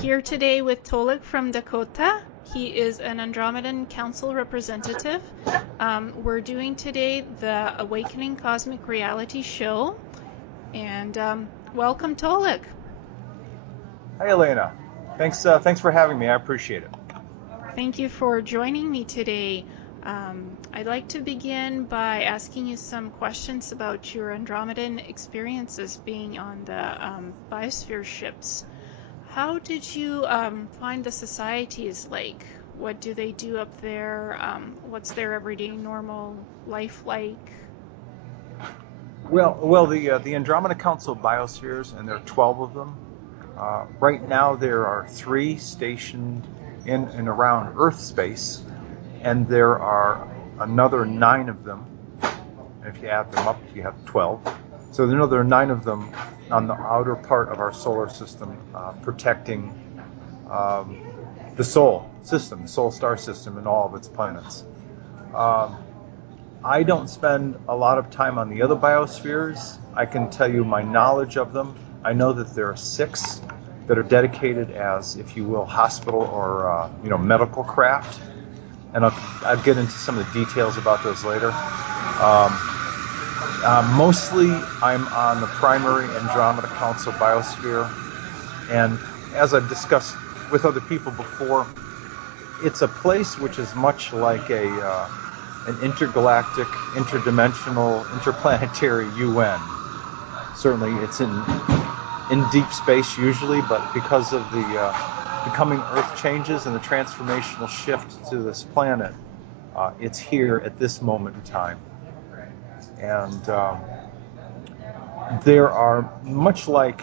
Here today with Tolec from Dakota. He is an Andromedan Council representative. We're doing today the Awakening Cosmic Reality Show. And welcome, Tolec. Hi, Elena. Thanks for having me. I appreciate it. Thank you for joining me today. I'd like to begin by asking you some questions about your Andromedan experiences being on the Biosphere ships. How did you find the societies like? What do they do up there? What's their everyday normal life like? Well, the Andromeda Council biospheres, and there are 12 of them. Right now, there are 3 stationed in and around Earth space, and there are another 9 of them. And if you add them up, you have 12. So there are 9 of them on the outer part of our solar system, protecting the Sol system, the Sol star system, and all of its planets. I don't spend a lot of time on the other biospheres. I can tell you my knowledge of them. I know that there are 6 that are dedicated as, if you will, hospital or medical craft, and I'll get into some of the details about those later. Mostly, I'm on the primary Andromeda Council biosphere, and as I've discussed with other people before, it's a place which is much like an intergalactic, interdimensional, interplanetary UN. Certainly, it's in deep space usually, but because of the becoming Earth changes and the transformational shift to this planet, it's here at this moment in time. And there are, much like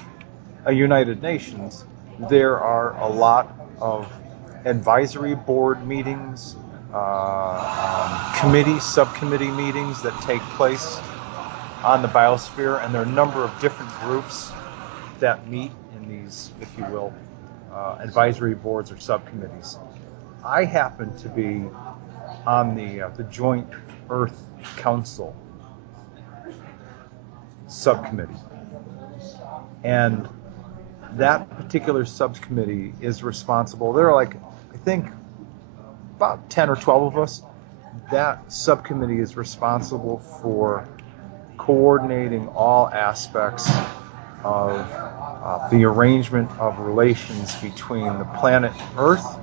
a United Nations, there are a lot of advisory board meetings, subcommittee meetings that take place on the biosphere, and there are a number of different groups that meet in these, if you will, advisory boards or subcommittees. I happen to be on the Joint Earth Council subcommittee, and that particular subcommittee is responsible. There are, like, I think, about 10 or 12 of us. That subcommittee is responsible for coordinating all aspects of the arrangement of relations between the planet Earth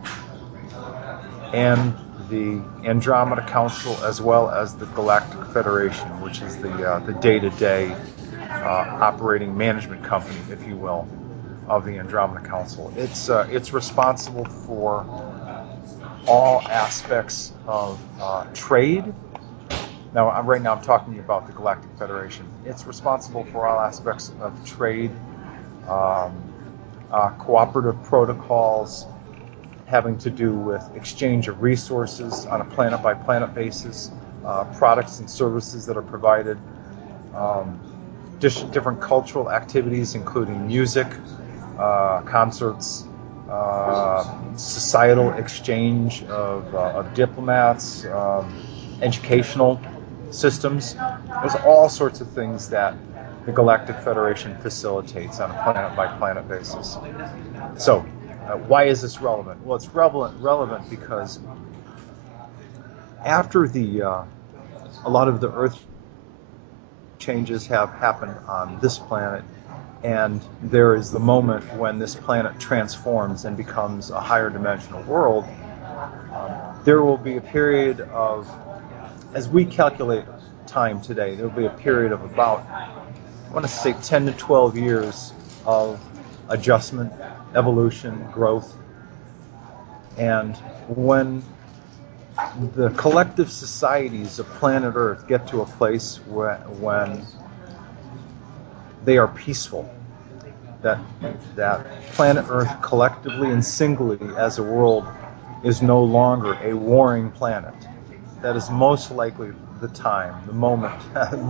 and the Andromeda Council, as well as the Galactic Federation, which is the day-to-day operating management company, if you will, of the Andromeda Council. It's responsible for all aspects of trade. Now, right now I'm talking about the Galactic Federation. It's responsible for all aspects of trade, cooperative protocols having to do with exchange of resources on a planet-by-planet basis, products and services that are provided, different cultural activities, including music, concerts, societal exchange of diplomats, educational systems. There's all sorts of things that the Galactic Federation facilitates on a planet-by-planet basis. So, why is this relevant? Well, it's relevant because after a lot of the Earth changes have happened on this planet, and there is the moment when this planet transforms and becomes a higher dimensional world, there will be a period of, as we calculate time today, there will be a period of about, I want to say, 10 to 12 years of adjustment, evolution, growth. And when the collective societies of planet Earth get to a place when they are peaceful, that planet Earth collectively and singly as a world is no longer a warring planet, that is most likely the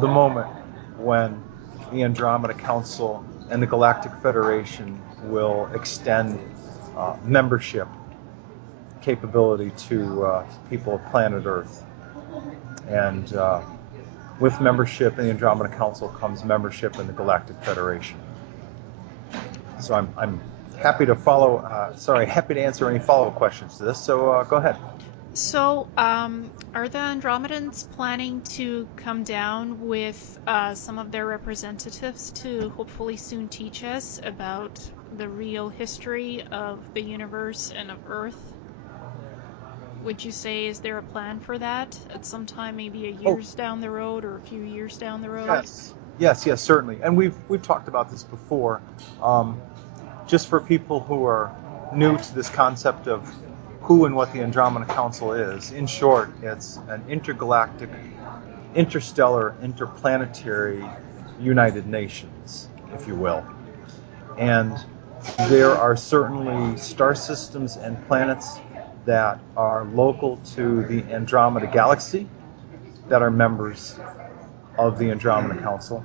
moment when the Andromeda Council and the Galactic Federation will extend membership capability to people of planet Earth. And with membership in the Andromeda Council comes membership in the Galactic Federation. So I'm Happy to follow. Happy to answer any follow-up questions to this. So go ahead. So, are the Andromedans planning to come down with some of their representatives to hopefully soon teach us about the real history of the universe and of Earth? Would you say, is there a plan for that at some time, maybe a Oh, years down the road or a few years down the road? yes, certainly. And we've talked about this before. Um, just for people who are new to this concept of who and what the Andromeda Council is, in short, it's an intergalactic, interstellar, interplanetary United Nations, if you will. And there are certainly star systems and planets that are local to the Andromeda Galaxy that are members of the Andromeda Council.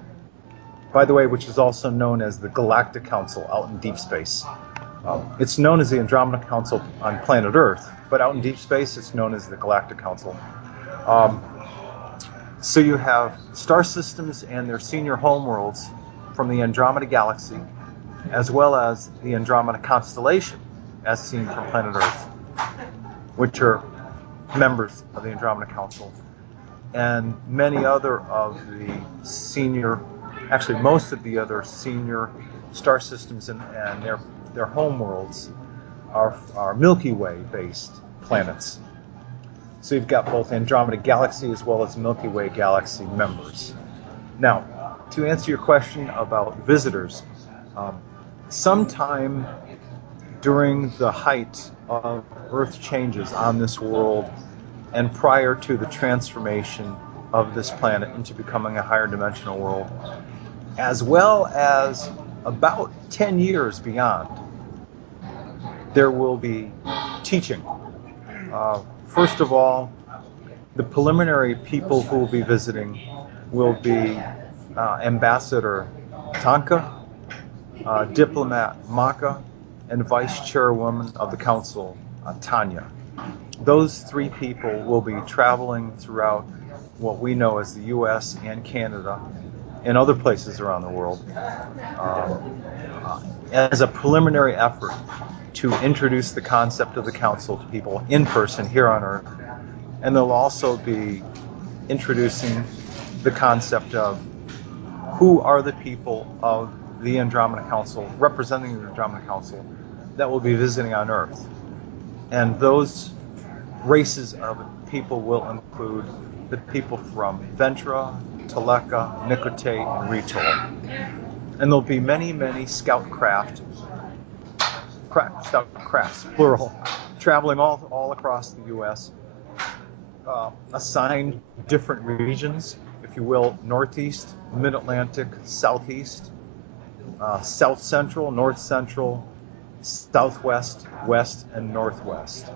By the way, which is also known as the Galactic Council out in deep space. It's known as the Andromeda Council on planet Earth, but out in deep space it's known as the Galactic Council. So you have star systems and their senior homeworlds from the Andromeda Galaxy, as well as the Andromeda Constellation, as seen from planet Earth, which are members of the Andromeda Council, and many other of the senior, actually most of the other senior star systems and their homeworlds are Milky Way based planets. So you've got both Andromeda Galaxy as well as Milky Way Galaxy members. Now, to answer your question about visitors, sometime during the height of Earth changes on this world and prior to the transformation of this planet into becoming a higher dimensional world, as well as about 10 years beyond, there will be teaching. First of all, the preliminary people who will be visiting will be Ambassador Tanka, Diplomat Maka, and Vice Chairwoman of the Council, Tanya. Those three people will be traveling throughout what we know as the U.S. and Canada and other places around the world as a preliminary effort to introduce the concept of the Council to people in person here on Earth. And they'll also be introducing the concept of who are the people of the Andromeda Council, representing the Andromeda Council, that will be visiting on Earth. And those races of people will include the people from Ventra, Tolec, Dakote, and Ritol. And there'll be many scout crafts, plural, traveling all across the U.S., assigned different regions, if you will: Northeast, Mid-Atlantic, Southeast, South Central, North Central, Southwest, West, and Northwest.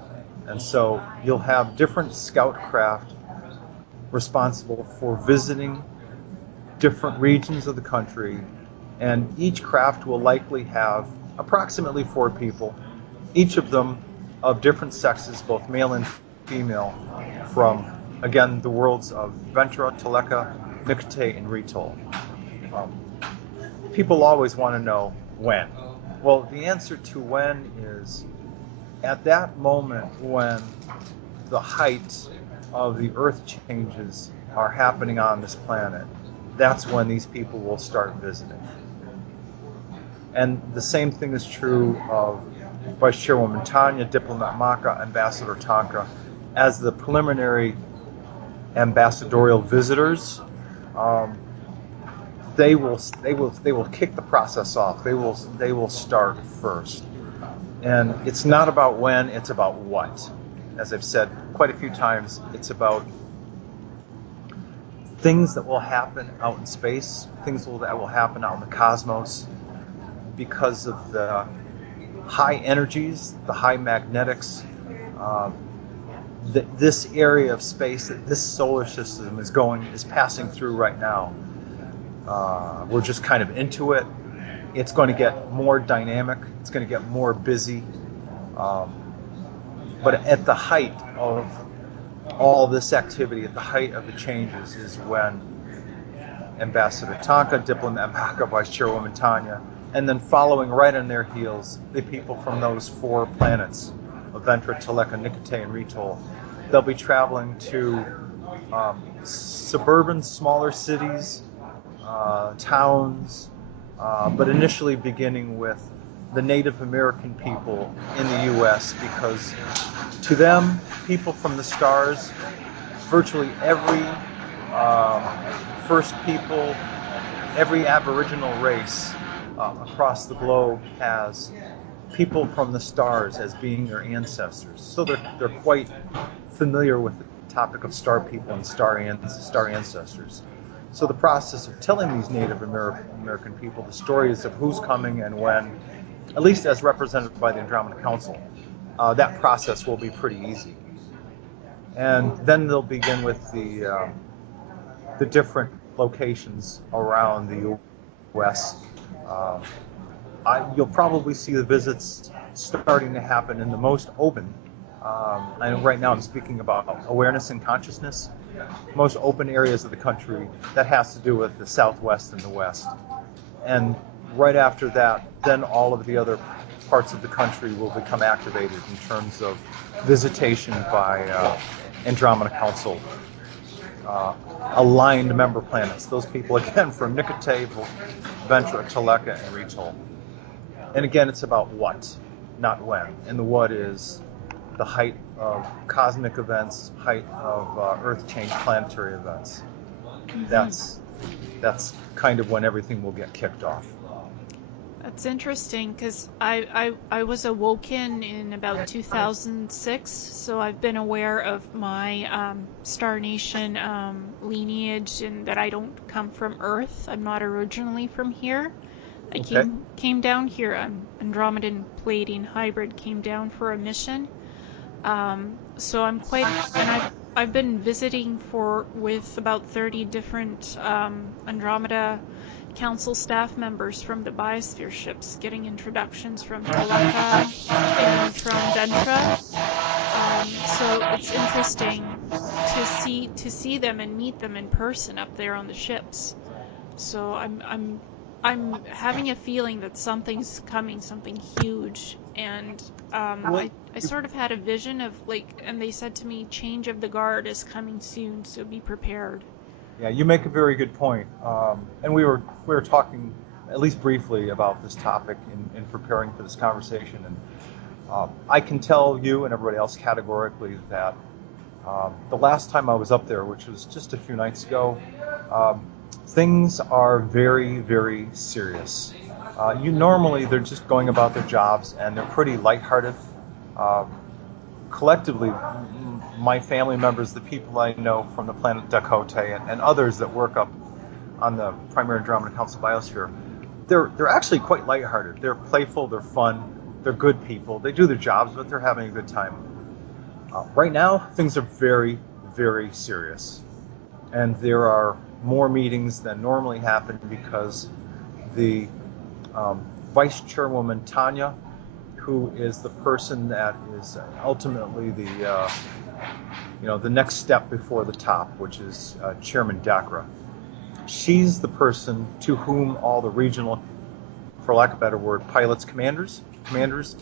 And so you'll have different scout craft responsible for visiting different regions of the country, and each craft will likely have approximately 4 people, each of them of different sexes, both male and female, from, again, the worlds of Ventra, Tolec, Dakote, and Ritol. People always want to know when. Well, the answer to when is at that moment when the height of the Earth changes are happening on this planet. That's when these people will start visiting. And the same thing is true of Vice Chairwoman Tanya, Diplomat Maka, Ambassador Tanka. As the preliminary ambassadorial visitors, they will kick the process off. They will start first. And it's not about when, it's about what. As I've said quite a few times, it's about things that will happen out in space, things that will happen out in the cosmos, because of the high energies, the high magnetics, that this area of space, that this solar system is passing through right now. We're just kind of into it. It's going to get more dynamic. It's going to get more busy. But at the height of all this activity, at the height of the changes, is when Ambassador Tanka, Diplomat Maka, Vice Chairwoman Tanya, and then following right on their heels, the people from those 4 planets, Ventra, Tolec, Dakote, and Ritol. They'll be traveling to suburban, smaller cities, towns, but initially beginning with the Native American people in the U.S., because to them, people from the stars, virtually every First People, every Aboriginal race across the globe has people from the stars as being their ancestors. So they're quite familiar with the topic of star people and star ancestors. So the process of telling these Native American people the stories of who's coming and when, at least as represented by the Andromeda Council, that process will be pretty easy. And then they'll begin with the different locations around the U.S. You'll probably see the visits starting to happen in the most open. And right now I'm speaking about awareness and consciousness. Most open areas of the country that has to do with the Southwest and the West. And right after that, then all of the other parts of the country will become activated in terms of visitation by Andromeda Council aligned member planets. Those people, again, from Dakote, Ventra, Tolec, and Ritol. And again, it's about what, not when. And the what is the height of cosmic events, height of Earth change planetary events. Mm-hmm. That's kind of when everything will get kicked off. That's interesting, because I was awoken in about 2006, so I've been aware of my Star Nation lineage, and that I don't come from Earth. I'm not originally from here. I came down here. Andromedan Pleiadian hybrid, came down for a mission. So I'm quite, and I've been visiting with about 30 different Andromeda Council staff members from the Biosphere ships, getting introductions from Tolec and from Ventra. So it's interesting to see them and meet them in person up there on the ships. So I'm having a feeling that something's coming, something huge, and I sort of had a vision of, like, and they said to me, change of the guard is coming soon, so be prepared. Yeah, you make a very good point. And we were talking at least briefly about this topic in preparing for this conversation. And I can tell you and everybody else categorically that the last time I was up there, which was just a few nights ago, things are very, very serious. Normally they're just going about their jobs and they're pretty lighthearted. Collectively, my family members, the people I know from the planet Dakote, and others that work up on the primary Andromeda Council biosphere, they're actually quite lighthearted. They're playful, they're fun, they're good people. They do their jobs, but they're having a good time. Right now, things are very, very serious. And there are more meetings than normally happen because the Vice Chairwoman, Tanya, who is the person that is ultimately the next step before the top, which is Chairman Dakra. She's the person to whom all the regional, for lack of a better word, pilots, commanders,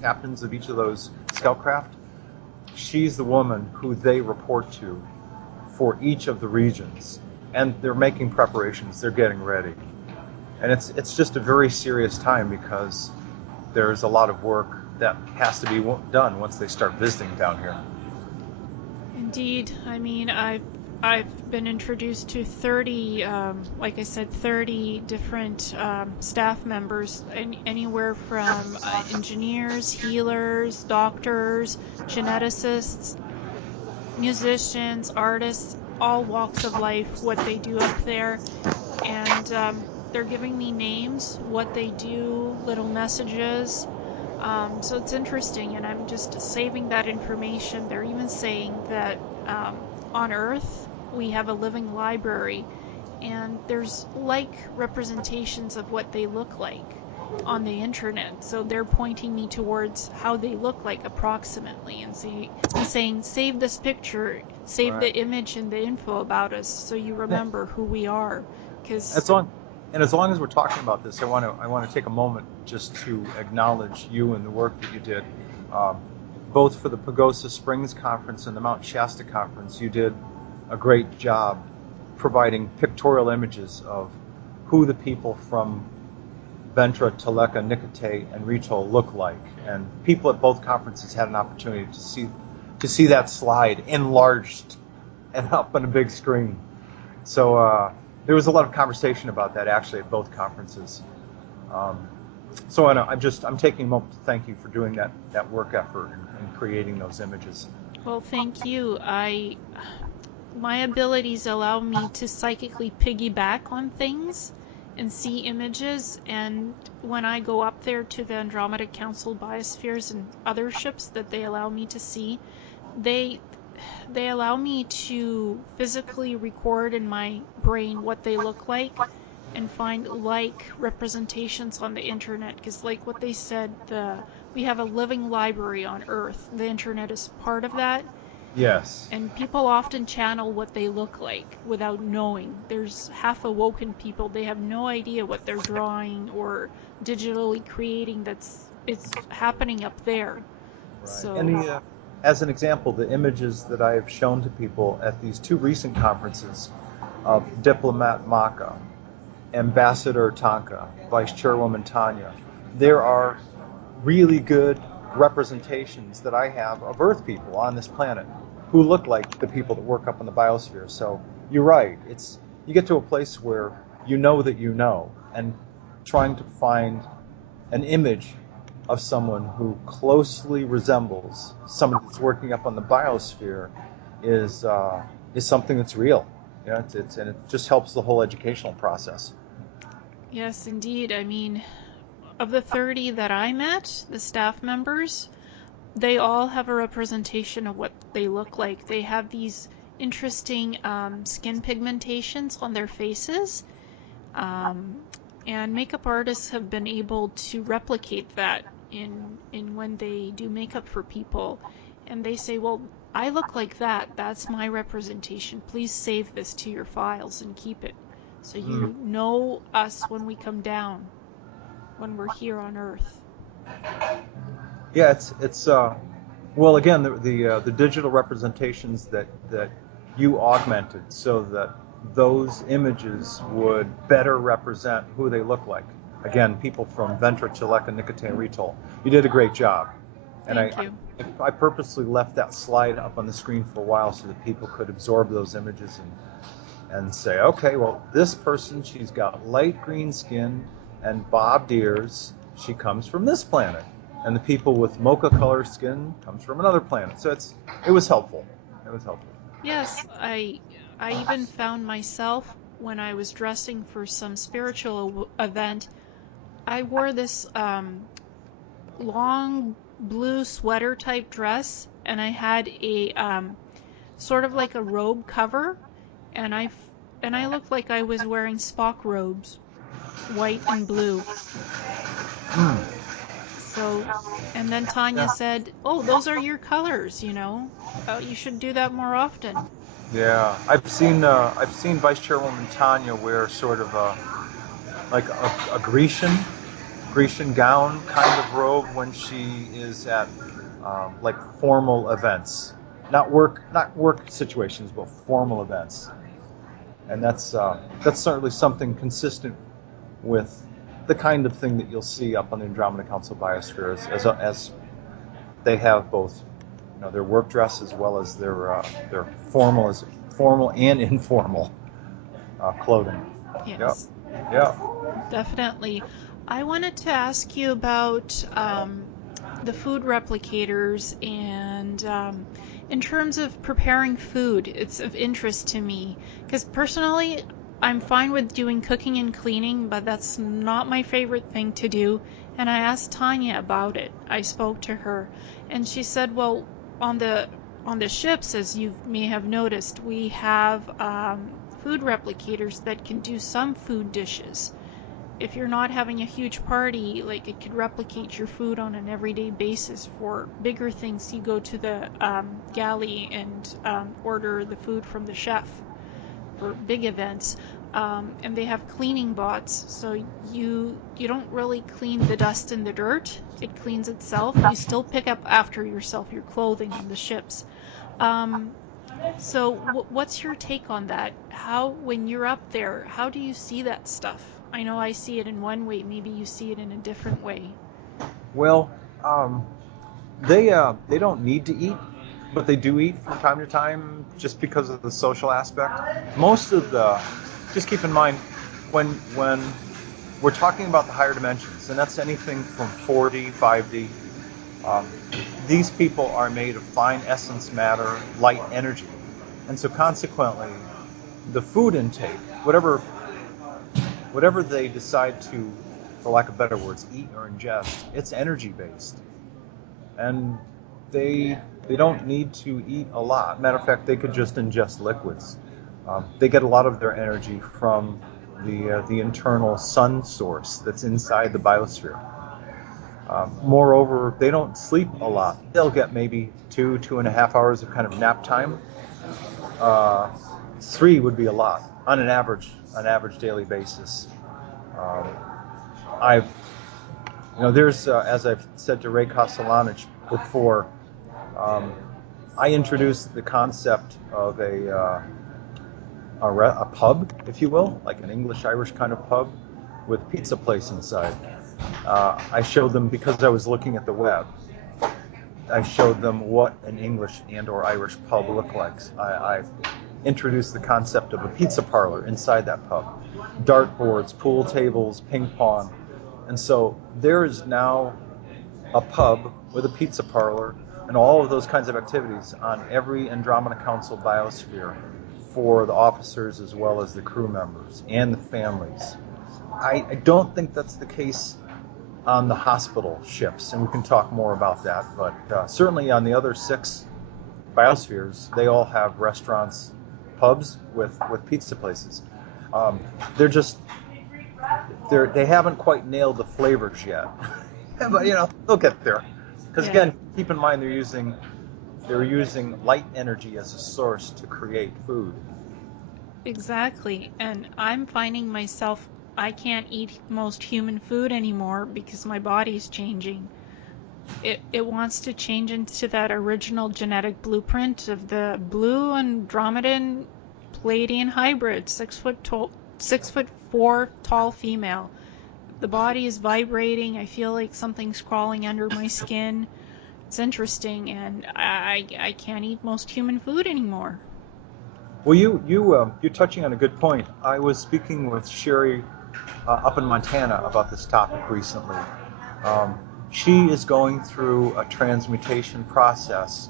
captains of each of those scout craft, she's the woman who they report to for each of the regions. And they're making preparations, they're getting ready. And it's just a very serious time because there's a lot of work that has to be done once they start visiting down here. Indeed. I mean, I've been introduced to 30, like I said, 30 different staff members, anywhere from engineers, healers, doctors, geneticists, musicians, artists, all walks of life, what they do up there. And they're giving me names, what they do, little messages. So it's interesting, and I'm just saving that information. They're even saying that on Earth we have a living library, and there's like representations of what they look like on the internet. So they're pointing me towards how they look like approximately, and saying, save this picture, save the image and the info about us, so you remember who we are. 'Cause that's on. And as long as we're talking about this, I want to take a moment just to acknowledge you and the work that you did, um, both for the Pagosa Springs Conference and the Mount Shasta Conference. You did a great job providing pictorial images of who the people from Ventra, Tolec of Dakote, and Ritol look like, and people at both conferences had an opportunity to see that slide enlarged and up on a big screen. So there was a lot of conversation about that actually at both conferences. So I'm taking a moment to thank you for doing that work effort and creating those images. Well, thank you. My abilities allow me to psychically piggyback on things and see images, and when I go up there to the Andromeda Council biospheres and other ships that they allow me to see, they allow me to physically record in my brain what they look like and find like representations on the internet, because like what they said, we have a living library on Earth. The internet is part of that. Yes. And people often channel what they look like without knowing. There's half awoken people, they have no idea what they're drawing or digitally creating it's happening up there. Right. So, and as an example, the images that I have shown to people at these two recent conferences of Diplomat Maka, Ambassador Tanka, Vice Chairwoman Tanya, there are really good representations that I have of Earth people on this planet who look like the people that work up in the biosphere. So you're right. You get to a place where you know that you know, and trying to find an image of someone who closely resembles someone that's working up on the biosphere is something that's real. And it just helps the whole educational process. yes, indeed. I mean, of the 30 that I met, the staff members, they all have a representation of what they look like. They have these interesting skin pigmentations on their faces, and makeup artists have been able to replicate that in when they do makeup for people. And they say, well, I look like that. That's my representation. Please save this to your files and keep it so you know us when we come down, when we're here on Earth. Yeah, it's well, again, the digital representations that you augmented so that those images would better represent who they look like. Again, people from Ventra, Tolec, Dakote, and Ritol. You did a great job. And Thank you. I purposely left that slide up on the screen for a while so that people could absorb those images and say, okay, well, this person, she's got light green skin and bobbed ears. She comes from this planet. And the people with mocha color skin comes from another planet. So it was helpful. It was helpful. Yes, I even found myself when I was dressing for some spiritual event, I wore this long blue sweater type dress, and I had a sort of like a robe cover, and I looked like I was wearing Spock robes, white and blue. So, and then Tanya said, "Oh, those are your colors, you know. You should do that more often." Yeah, I've seen Vice Chairwoman Tanya wear sort of a Grecian gown kind of robe when she is at like formal events, not work situations, but formal events, and that's certainly something consistent with the kind of thing that you'll see up on the Andromeda Council biospheres, as they have both, their work dress as well as their formal and informal clothing. Yes. Yeah. Definitely. I wanted to ask you about the food replicators, and in terms of preparing food, it's of interest to me because personally, I'm fine with doing cooking and cleaning, but that's not my favorite thing to do. And I asked Tanya about it. I spoke to her, and she said, well, on the ships, as you may have noticed, we have food replicators that can do some food dishes. If you're not having a huge party, like, it could replicate your food on an everyday basis. For bigger things, you go to the galley and order the food from the chef for big events. and they have cleaning bots, so you don't really clean the dust and the dirt. It cleans itself. You still pick up after yourself your clothing on the ships. So what's your take on that? How, when you're up there, how do you see that stuff? I know I see it in one way, maybe you see it in a different way. Well, they don't need to eat, but they do eat from time to time just because of the social aspect. Just keep in mind when we're talking about the higher dimensions, and that's anything from 4D, 5D. These people are made of fine essence matter, light energy, and so consequently, the food intake, whatever they decide to, for lack of better words, eat or ingest, it's energy based. And they don't need to eat a lot. Matter of fact, they could just ingest liquids. They get a lot of their energy from the internal sun source that's inside the biosphere. Moreover, they don't sleep a lot. They'll get maybe 2.5 hours of kind of nap time. 3 would be a lot on an average daily basis. There's as I've said to Ray Kostelanich before, I introduced the concept of a pub, if you will, like an English-Irish kind of pub with pizza place inside. I showed them, because I was looking at the web, I showed them what an English and or Irish pub looked like. I introduced the concept of a pizza parlor inside that pub. Dartboards, pool tables, ping pong. And so there is now a pub with a pizza parlor and all of those kinds of activities on every Andromeda Council biosphere for the officers as well as the crew members and the families. I don't think that's the case on the hospital ships, and we can talk more about that, but certainly on the other 6 biospheres, they all have restaurants, pubs with pizza places. They haven't quite nailed the flavors yet, but they'll get there. Because again, keep in mind they're using light energy as a source to create food. Exactly, and I'm finding myself, I can't eat most human food anymore because my body's changing. It wants to change into that original genetic blueprint of the blue Andromedan Palladian hybrid, 6'4" tall female. The body is vibrating. I feel like something's crawling under my skin. It's interesting, and I can't eat most human food anymore. Well, you're touching on a good point. I was speaking with Sherry up in Montana about this topic recently. She is going through a transmutation process.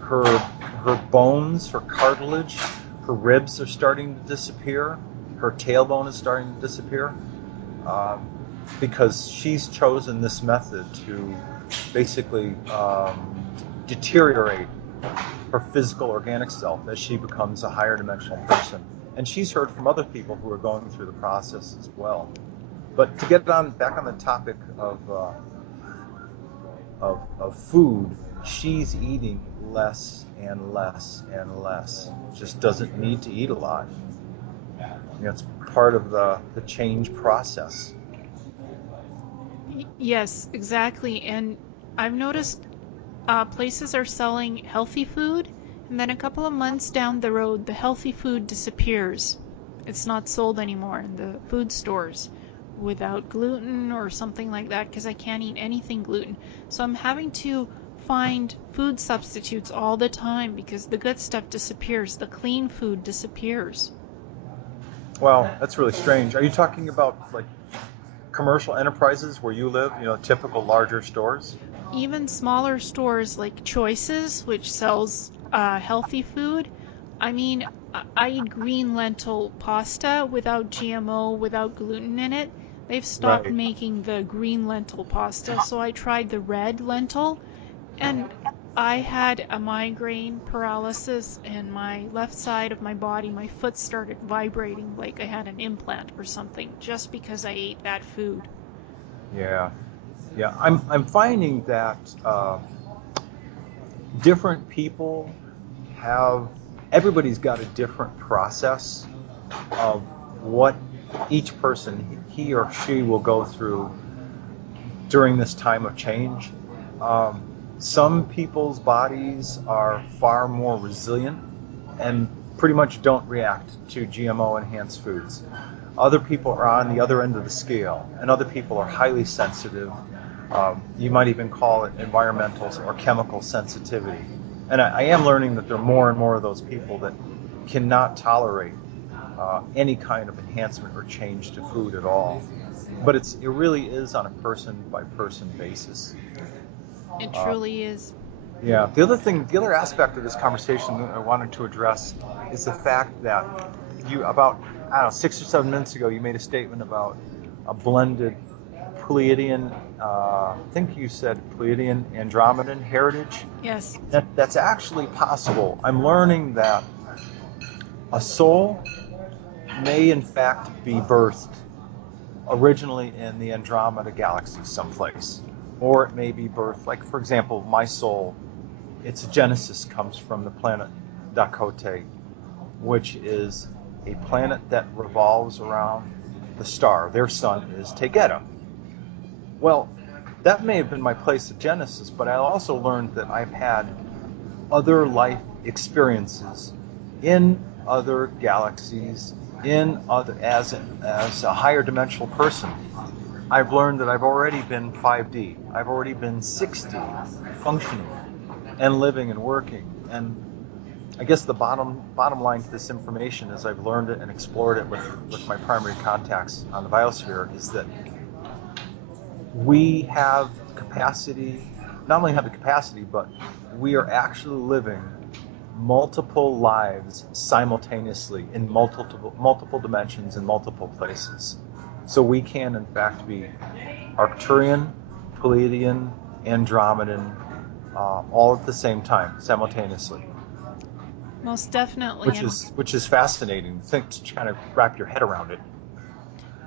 Her bones, her cartilage, her ribs are starting to disappear. Her tailbone is starting to disappear because she's chosen this method to basically deteriorate her physical organic self as she becomes a higher dimensional person. And she's heard from other people who are going through the process as well. But to get back on the topic of food, she's eating less and less and less. Just doesn't need to eat a lot. It's part of the change process. Yes, exactly. And I've noticed places are selling healthy food, and then a couple of months down the road, the healthy food disappears. It's not sold anymore in the food stores without gluten or something like that, because I can't eat anything gluten. So I'm having to find food substitutes all the time because the good stuff disappears. The clean food disappears. Wow, that's really strange. Are you talking about like commercial enterprises where you live, typical larger stores? Even smaller stores like Choices, which sells healthy food. I mean, I eat green lentil pasta without GMO, without gluten in it. They've stopped making the green lentil pasta, so I tried the red lentil, and I had a migraine paralysis, and my left side of my body, my foot started vibrating like I had an implant or something, just because I ate that food. Yeah. I'm finding that different people everybody's got a different process of what each person, he or she, will go through during this time of change. Some people's bodies are far more resilient and pretty much don't react to GMO enhanced foods. Other people are on the other end of the scale, and other people are highly sensitive. You might even call it environmental or chemical sensitivity. And I am learning that there are more and more of those people that cannot tolerate any kind of enhancement or change to food at all. But it really is on a person by person basis. It truly is. Yeah. The other aspect of this conversation that I wanted to address is the fact that about, I don't know, 6 or 7 minutes ago, you made a statement about a blended Pleiadian, I think you said Pleiadian Andromedan heritage. Yes. That's actually possible. I'm learning that a soul may in fact be birthed originally in the Andromeda galaxy someplace. Or it may be birthed, like for example, my soul, its genesis comes from the planet Dakote, which is a planet that revolves around the star. Their sun is Tegeta. Well, that may have been my place of genesis, but I also learned that I've had other life experiences in other galaxies, as a higher dimensional person. I've learned that I've already been 5D. I've already been 6D, functioning and living and working. And I guess the bottom line to this information, as I've learned it and explored it with my primary contacts on the biosphere, is that we have capacity, not only have the capacity, but we are actually living multiple lives simultaneously in multiple dimensions in multiple places. So we can, in fact, be Arcturian, Pleiadian, Andromedan, all at the same time, simultaneously. Most definitely. Which is fascinating to kind of wrap your head around it.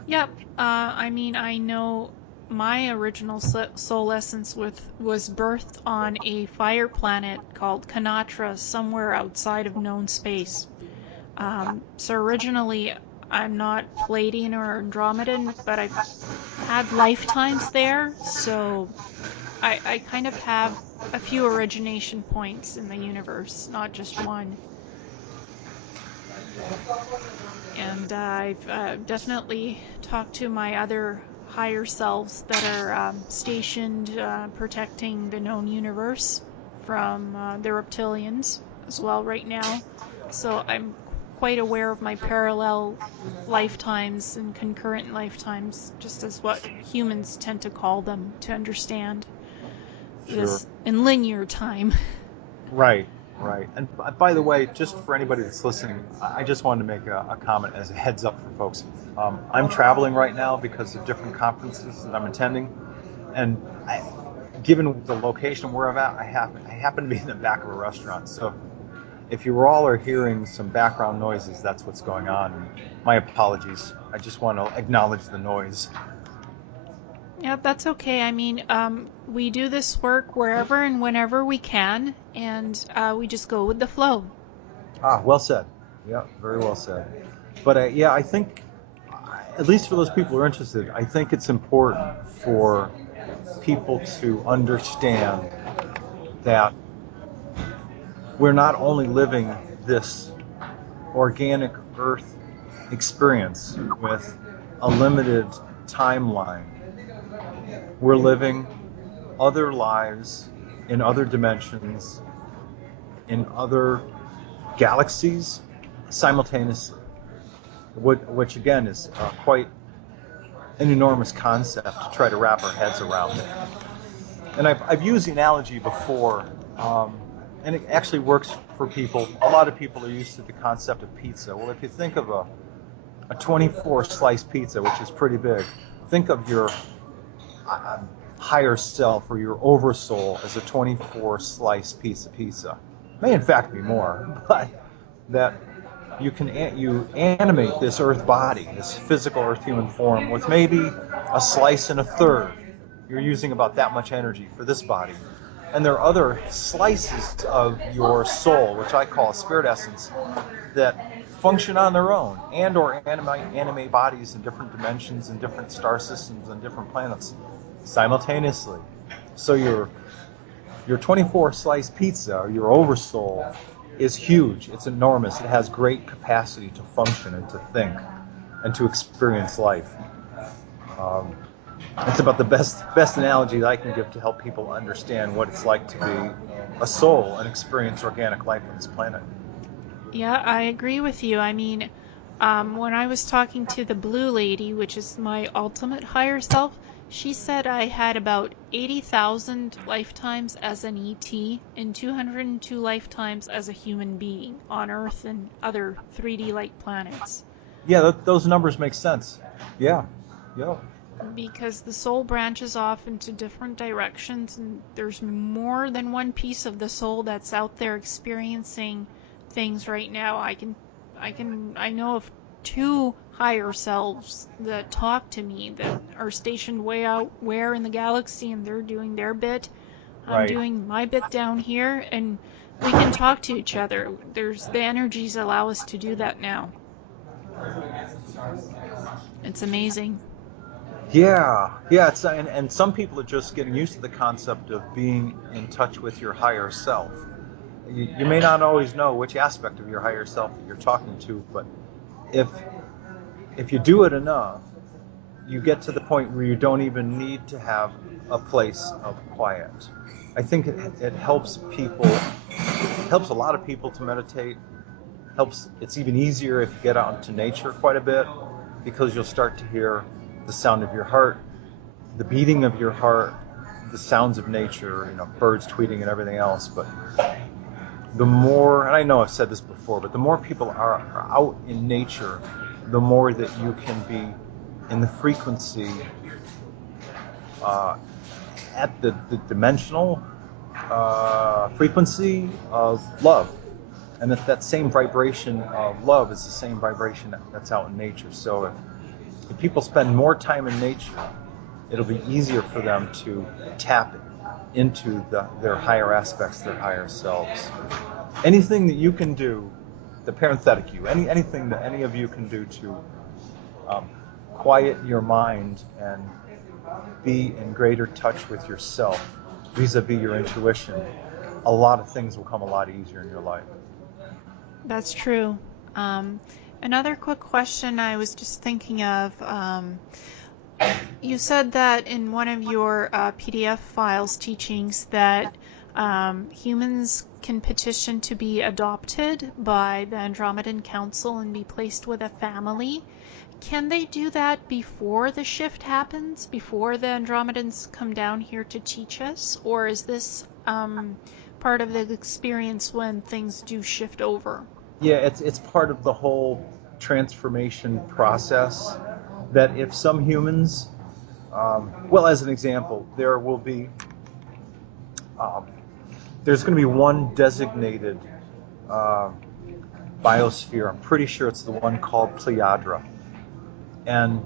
Yep. I mean, I know my original soul essence was birthed on a fire planet called Kanatra, somewhere outside of known space. So originally, I'm not Pleiadian or Andromedan, but I've had lifetimes there, so I kind of have a few origination points in the universe, not just one. And I've definitely talked to my other higher selves that are stationed protecting the known universe from the reptilians as well right now. So I'm quite aware of my parallel lifetimes and concurrent lifetimes, just as what humans tend to call them, to understand this in linear time. Right. And by the way, just for anybody that's listening, I just wanted to make a comment as a heads up for folks. I'm traveling right now because of different conferences that I'm attending, and given the location where I'm at, I happen to be in the back of a restaurant. So if you all are hearing some background noises, that's what's going on. My apologies. I just want to acknowledge the noise. Yeah, that's okay. I mean, we do this work wherever and whenever we can, and we just go with the flow. Well said. Yeah, very well said. But I think, at least for those people who are interested, I think it's important for people to understand that we're not only living this organic Earth experience with a limited timeline. We're living other lives in other dimensions, in other galaxies simultaneously, which again is quite an enormous concept to try to wrap our heads around it. And I've used the analogy before, and it actually works for people. A lot of people are used to the concept of pizza. Well, if you think of a 24-slice pizza, which is pretty big, think of your higher self or your oversoul as a 24-slice piece of pizza. It may in fact be more, but that you animate this earth body, this physical earth human form, with maybe a slice and a third. You're using about that much energy for this body. And there are other slices of your soul, which I call a spirit essence, that function on their own, and or animate bodies in different dimensions and different star systems and different planets simultaneously. So your 24 slice pizza, or your oversoul, is huge. It's enormous. It has great capacity to function and to think and to experience life. It's about the best analogy that I can give to help people understand what it's like to be a soul and experience organic life on this planet. Yeah, I agree with you. I mean, when I was talking to the blue lady, which is my ultimate higher self, she said I had about 80,000 lifetimes as an ET and 202 lifetimes as a human being on Earth and other 3D-like planets. Yeah, those numbers make sense. Yeah. Because the soul branches off into different directions, and there's more than one piece of the soul that's out there experiencing things right now. I know of two higher selves that talk to me that are stationed way out where in the galaxy, and they're doing their bit. I'm doing my bit down here, and we can talk to each other. The energies allow us to do that now. It's amazing. Yeah. It's and some people are just getting used to the concept of being in touch with your higher self. You may not always know which aspect of your higher self that you're talking to, but if you do it enough, you get to the point where you don't even need to have a place of quiet. I think it helps people. It helps a lot of people to meditate. It's even easier if you get out into nature quite a bit, because you'll start to hear the sound of your heart, the beating of your heart, the sounds of nature, birds tweeting and everything else. But the more, and I know I've said this before, but the more people are out in nature, the more that you can be in the frequency at the dimensional frequency of love. And that same vibration of love is the same vibration that's out in nature. So if people spend more time in nature, it'll be easier for them to tap into their higher aspects, their higher selves. Anything that you can do, the parenthetic you, anything that any of you can do to quiet your mind and be in greater touch with yourself, vis-a-vis your intuition, a lot of things will come a lot easier in your life. That's true. Another quick question I was just thinking of. You said that in one of your PDF files teachings that humans can petition to be adopted by the Andromeda Council and be placed with a family. Can they do that before the shift happens, before the Andromedans come down here to teach us? Or is this part of the experience when things do shift over? Yeah, it's part of the whole transformation process, that if some humans, as an example, there's going to be one designated biosphere. I'm pretty sure it's the one called Pleiadra. And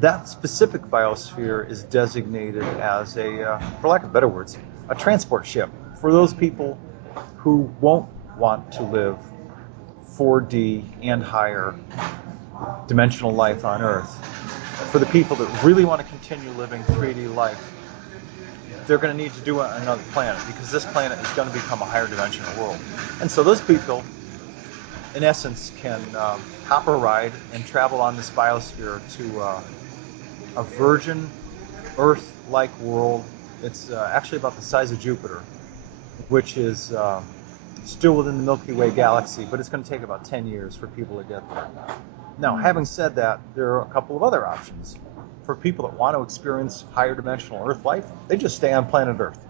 that specific biosphere is designated as for lack of better words, a transport ship for those people who won't want to live 4D and higher dimensional life on Earth. For the people that really want to continue living 3D life, they're going to need to do it on another planet, because this planet is going to become a higher dimensional world. And so those people, in essence, can hop a ride and travel on this biosphere to a virgin Earth-like world. It's actually about the size of Jupiter, which is still within the Milky Way galaxy, but it's going to take about 10 years for people to get there. Now, having said that, there are a couple of other options. For people that want to experience higher dimensional Earth life, they just stay on planet Earth.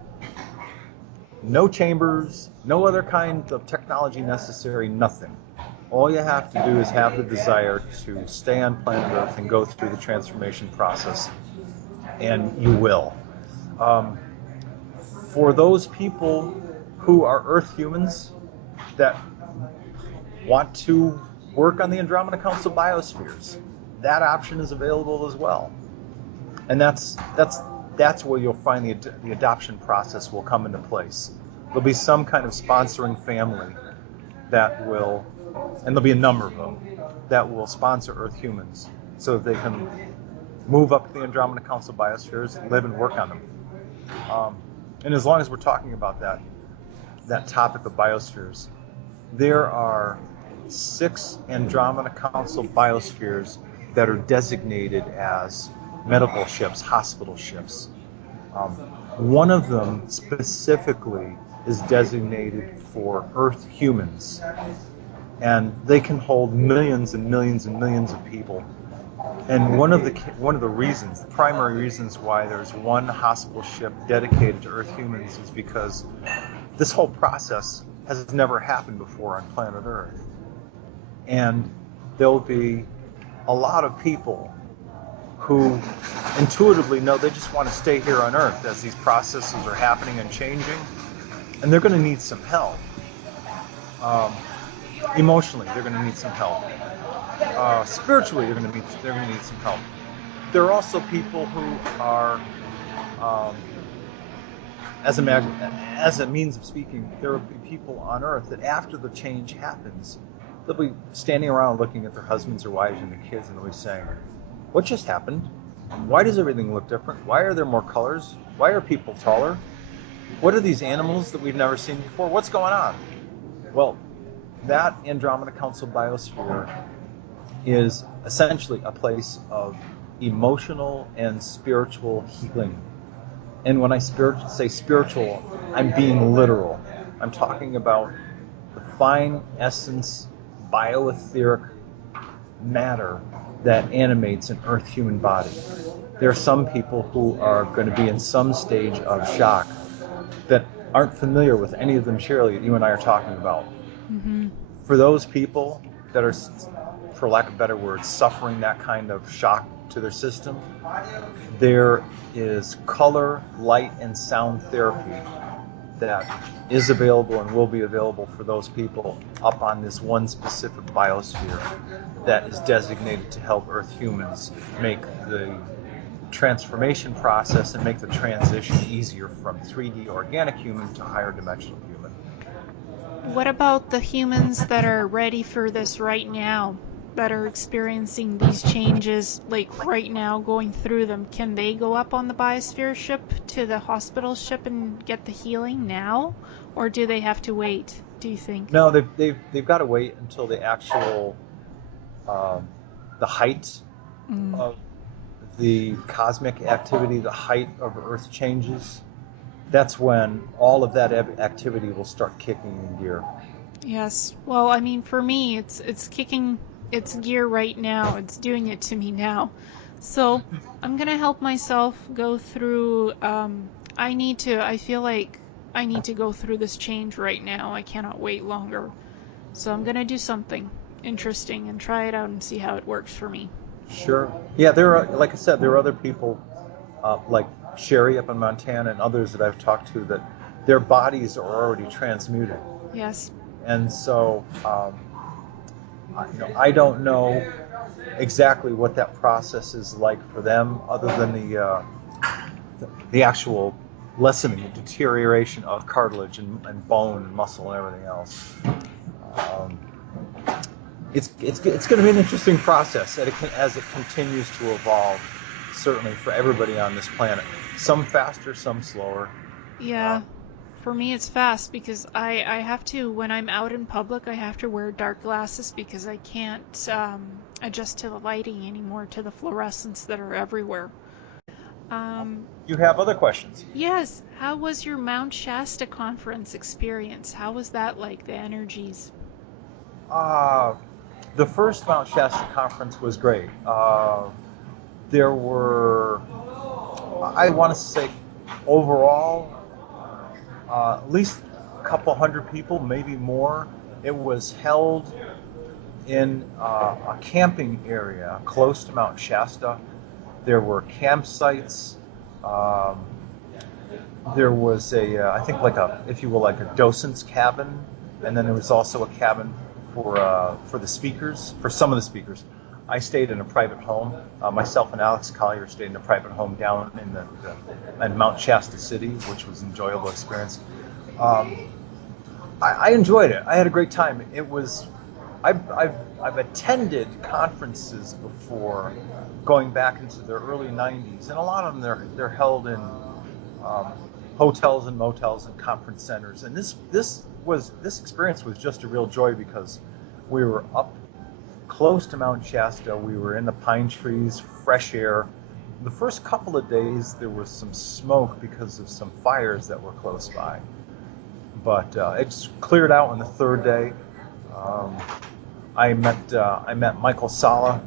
No chambers, no other kind of technology necessary, nothing. All you have to do is have the desire to stay on planet Earth and go through the transformation process, and you will. For those people who are Earth humans that want to work on the Andromeda Council biospheres, that option is available as well. And that's where you'll find the adoption process will come into place. There'll be some kind of sponsoring family that will and there'll be a number of them, that will sponsor Earth humans so that they can move up to the Andromeda Council biospheres, live and work on them. And as long as we're talking about that topic of biospheres, there are 6 Andromeda Council biospheres that are designated as medical ships, hospital ships. One of them specifically is designated for Earth humans, and they can hold millions and millions and millions of people. And one of the reasons, the primary reasons why there's one hospital ship dedicated to Earth humans is because this whole process has never happened before on planet Earth. And there'll be a lot of people who intuitively know they just want to stay here on Earth as these processes are happening and changing, and they're going to need some help. Emotionally, they're going to need some help. Spiritually, they're going to need some help. There are also people who are, as a means of speaking, there will be people on Earth that after the change happens, they'll be standing around looking at their husbands or wives and their kids, and they'll be saying, "What just happened? Why does everything look different? Why are there more colors? Why are people taller? What are these animals that we've never seen before? What's going on?" Well, that Andromeda Council biosphere is essentially a place of emotional and spiritual healing. And when I say spiritual, I'm being literal. I'm talking about the fine essence, bioetheric matter that animates an Earth human body. There are some people who are going to be in some stage of shock that aren't familiar with any of the material that you and I are talking about. Mm-hmm. For those people that are, for lack of better words, suffering that kind of shock to their system, there is color, light, and sound therapy that is available and will be available for those people up on this one specific biosphere that is designated to help Earth humans make the transformation process and make the transition easier from 3D organic human to higher dimensional human. What about the humans that are ready for this right now, that are experiencing these changes, like right now, going through them? Can they go up on the biosphere ship to the hospital ship and get the healing now, or do they have to wait, do you think? No, they've got to wait until the actual the height of the cosmic activity, the height of Earth changes. That's when all of that activity will start kicking in gear. Yes. Well, I mean, for me, it's kicking its gear right now. It's doing it to me now. So I'm gonna help myself go through. I feel like I need to go through this change right now. I cannot wait longer. So I'm gonna do something interesting and try it out and see how it works for me. Sure. Yeah, there are, like I said, there are other people like Sherry up in Montana and others that I've talked to that their bodies are already transmuted. Yes. And so I don't know exactly what that process is like for them, other than the actual lessening, the deterioration of cartilage and bone and muscle and everything else. It's going to be an interesting process as it continues to evolve, certainly for everybody on this planet. Some faster, some slower. Yeah. For me, it's fast because I have to, when I'm out in public, I have to wear dark glasses because I can't adjust to the lighting anymore, to the fluorescents that are everywhere. You have other questions? Yes. How was your Mount Shasta conference experience? How was that like, the energies? The first Mount Shasta conference was great. There were, I want to say, overall, at least a couple hundred people, maybe more. It was held in a camping area close to Mount Shasta. There were campsites. There was I think like if you will, like a docent's cabin, and then there was also a cabin for the speakers, for some of the speakers. I stayed in a private home. Myself and Alex Collier stayed in a private home down in Mount Shasta City, which was an enjoyable experience. I enjoyed it. I had a great time. It was I've attended conferences before, going back into the early '90s, and a lot of them they're held in um, hotels and motels and conference centers. And this experience was just a real joy because we were up close to Mount Shasta. We were in the pine trees, fresh air. The first couple of days there was some smoke because of some fires that were close by, but it's cleared out on the third day. Um, I met Michael Sala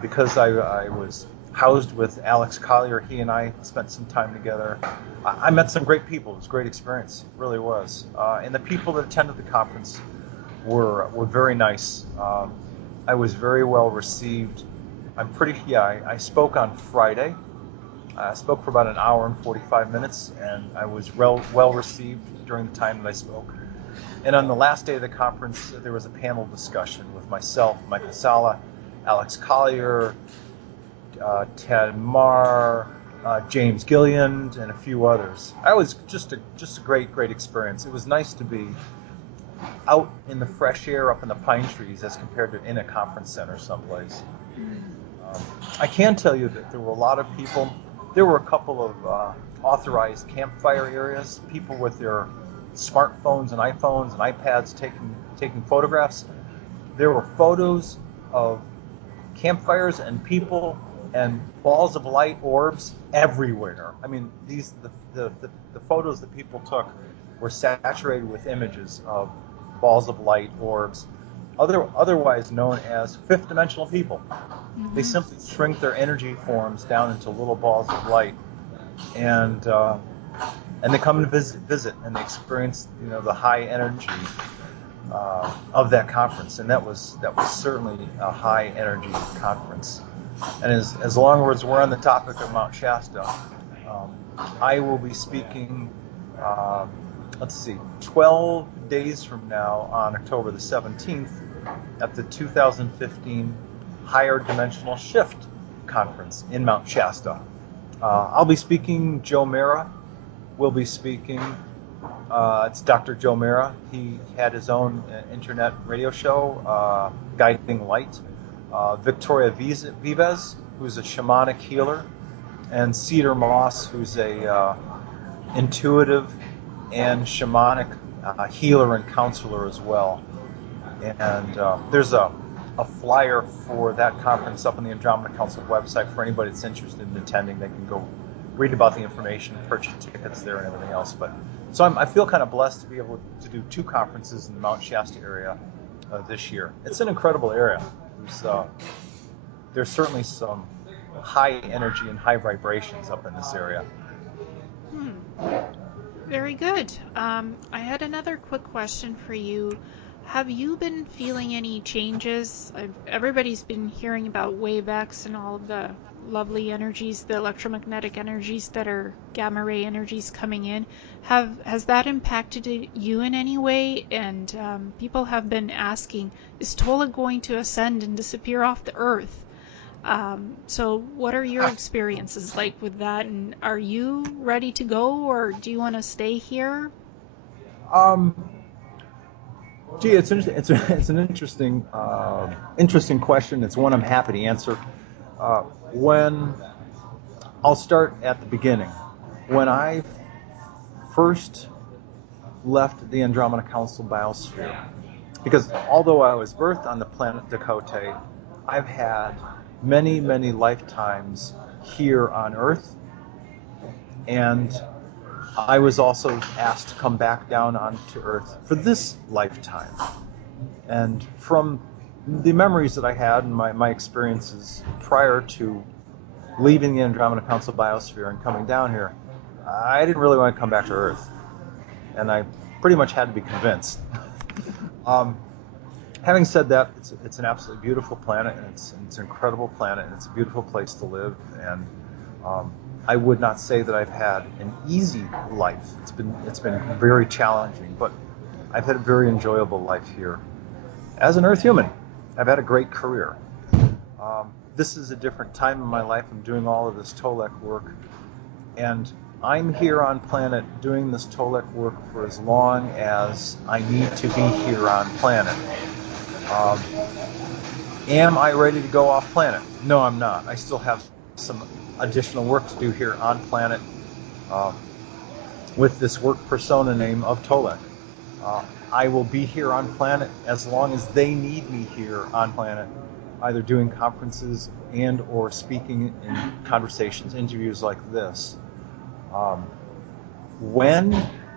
because I was housed with Alex Collier. He and I spent some time together. I met some great people. It was a great experience. It really was. And the people that attended the conference were very nice. I was very well received. I spoke on Friday. I spoke for about an hour and 45 minutes, and I was well received during the time that I spoke. And on the last day of the conference, there was a panel discussion with myself, Michael Sala, Alex Collier, Ted Marr, James Gilliand, and a few others. It was just a great experience. It was nice to be out in the fresh air, up in the pine trees, as compared to in a conference center someplace. I can tell you that there were a lot of people. There were a couple of authorized campfire areas, people with their smartphones and iPhones and iPads taking photographs. There were photos of campfires and people and balls of light orbs everywhere. I mean, the photos that people took were saturated with images of balls of light orbs, otherwise known as fifth dimensional people. Mm-hmm. They simply shrink their energy forms down into little balls of light, and they come and visit, and they experience, the high energy of that conference, and that was certainly a high energy conference. And as long as we're on the topic of Mount Shasta, I will be speaking. 12 days from now on October the 17th at the 2015 Higher Dimensional Shift Conference in Mount Shasta. I'll be speaking. Joe Mara will be speaking. It's Dr. Joe Mara. He had his own internet radio show, Guiding Light. Victoria Vives, who's a shamanic healer, and Cedar Moss, who's a intuitive and shamanic healer and counselor as well. And there's a flyer for that conference up on the Andromeda Council website for anybody that's interested in attending. They can go read about the information, purchase tickets there, and everything else. So I feel kind of blessed to be able to do two conferences in the Mount Shasta area this year. It's an incredible area. There's certainly some high energy and high vibrations up in this area. Very good. I had another quick question for you. Have you been feeling any changes? Everybody's been hearing About Wave X and all of the lovely energies, the electromagnetic energies that are gamma ray energies coming in. Has that impacted you in any way? And people have been asking, is Tolec going to ascend and disappear off the Earth? So what are your experiences like with that? And are you ready to go, or do you want to stay here? It's an interesting question. It's one I'm happy to answer. I'll start at the beginning. When I first left the Andromeda Council Biosphere, because although I was birthed on the planet Dakote, I've had many lifetimes here on Earth, and I was also asked to come back down onto Earth for this lifetime. And from the memories that I had and my experiences prior to leaving the Andromeda Council Biosphere and coming down here, I didn't really want to come back to Earth, and I pretty much had to be convinced. Having said that, it's an absolutely beautiful planet, and it's an incredible planet, and it's a beautiful place to live. And I would not say that I've had an easy life. It's been very challenging, but I've had a very enjoyable life here. As an Earth human, I've had a great career. This is a different time in my life. I'm doing all of this Tolec work, and I'm here on planet doing this Tolec work for as long as I need to be here on planet. Um, am I ready to go off planet? No, I'm not. I still have some additional work to do here on planet uh, with this work persona name of Tolec. Uh, I will be here on planet as long as they need me here on planet, either doing conferences and or speaking in conversations, interviews like this. Um, when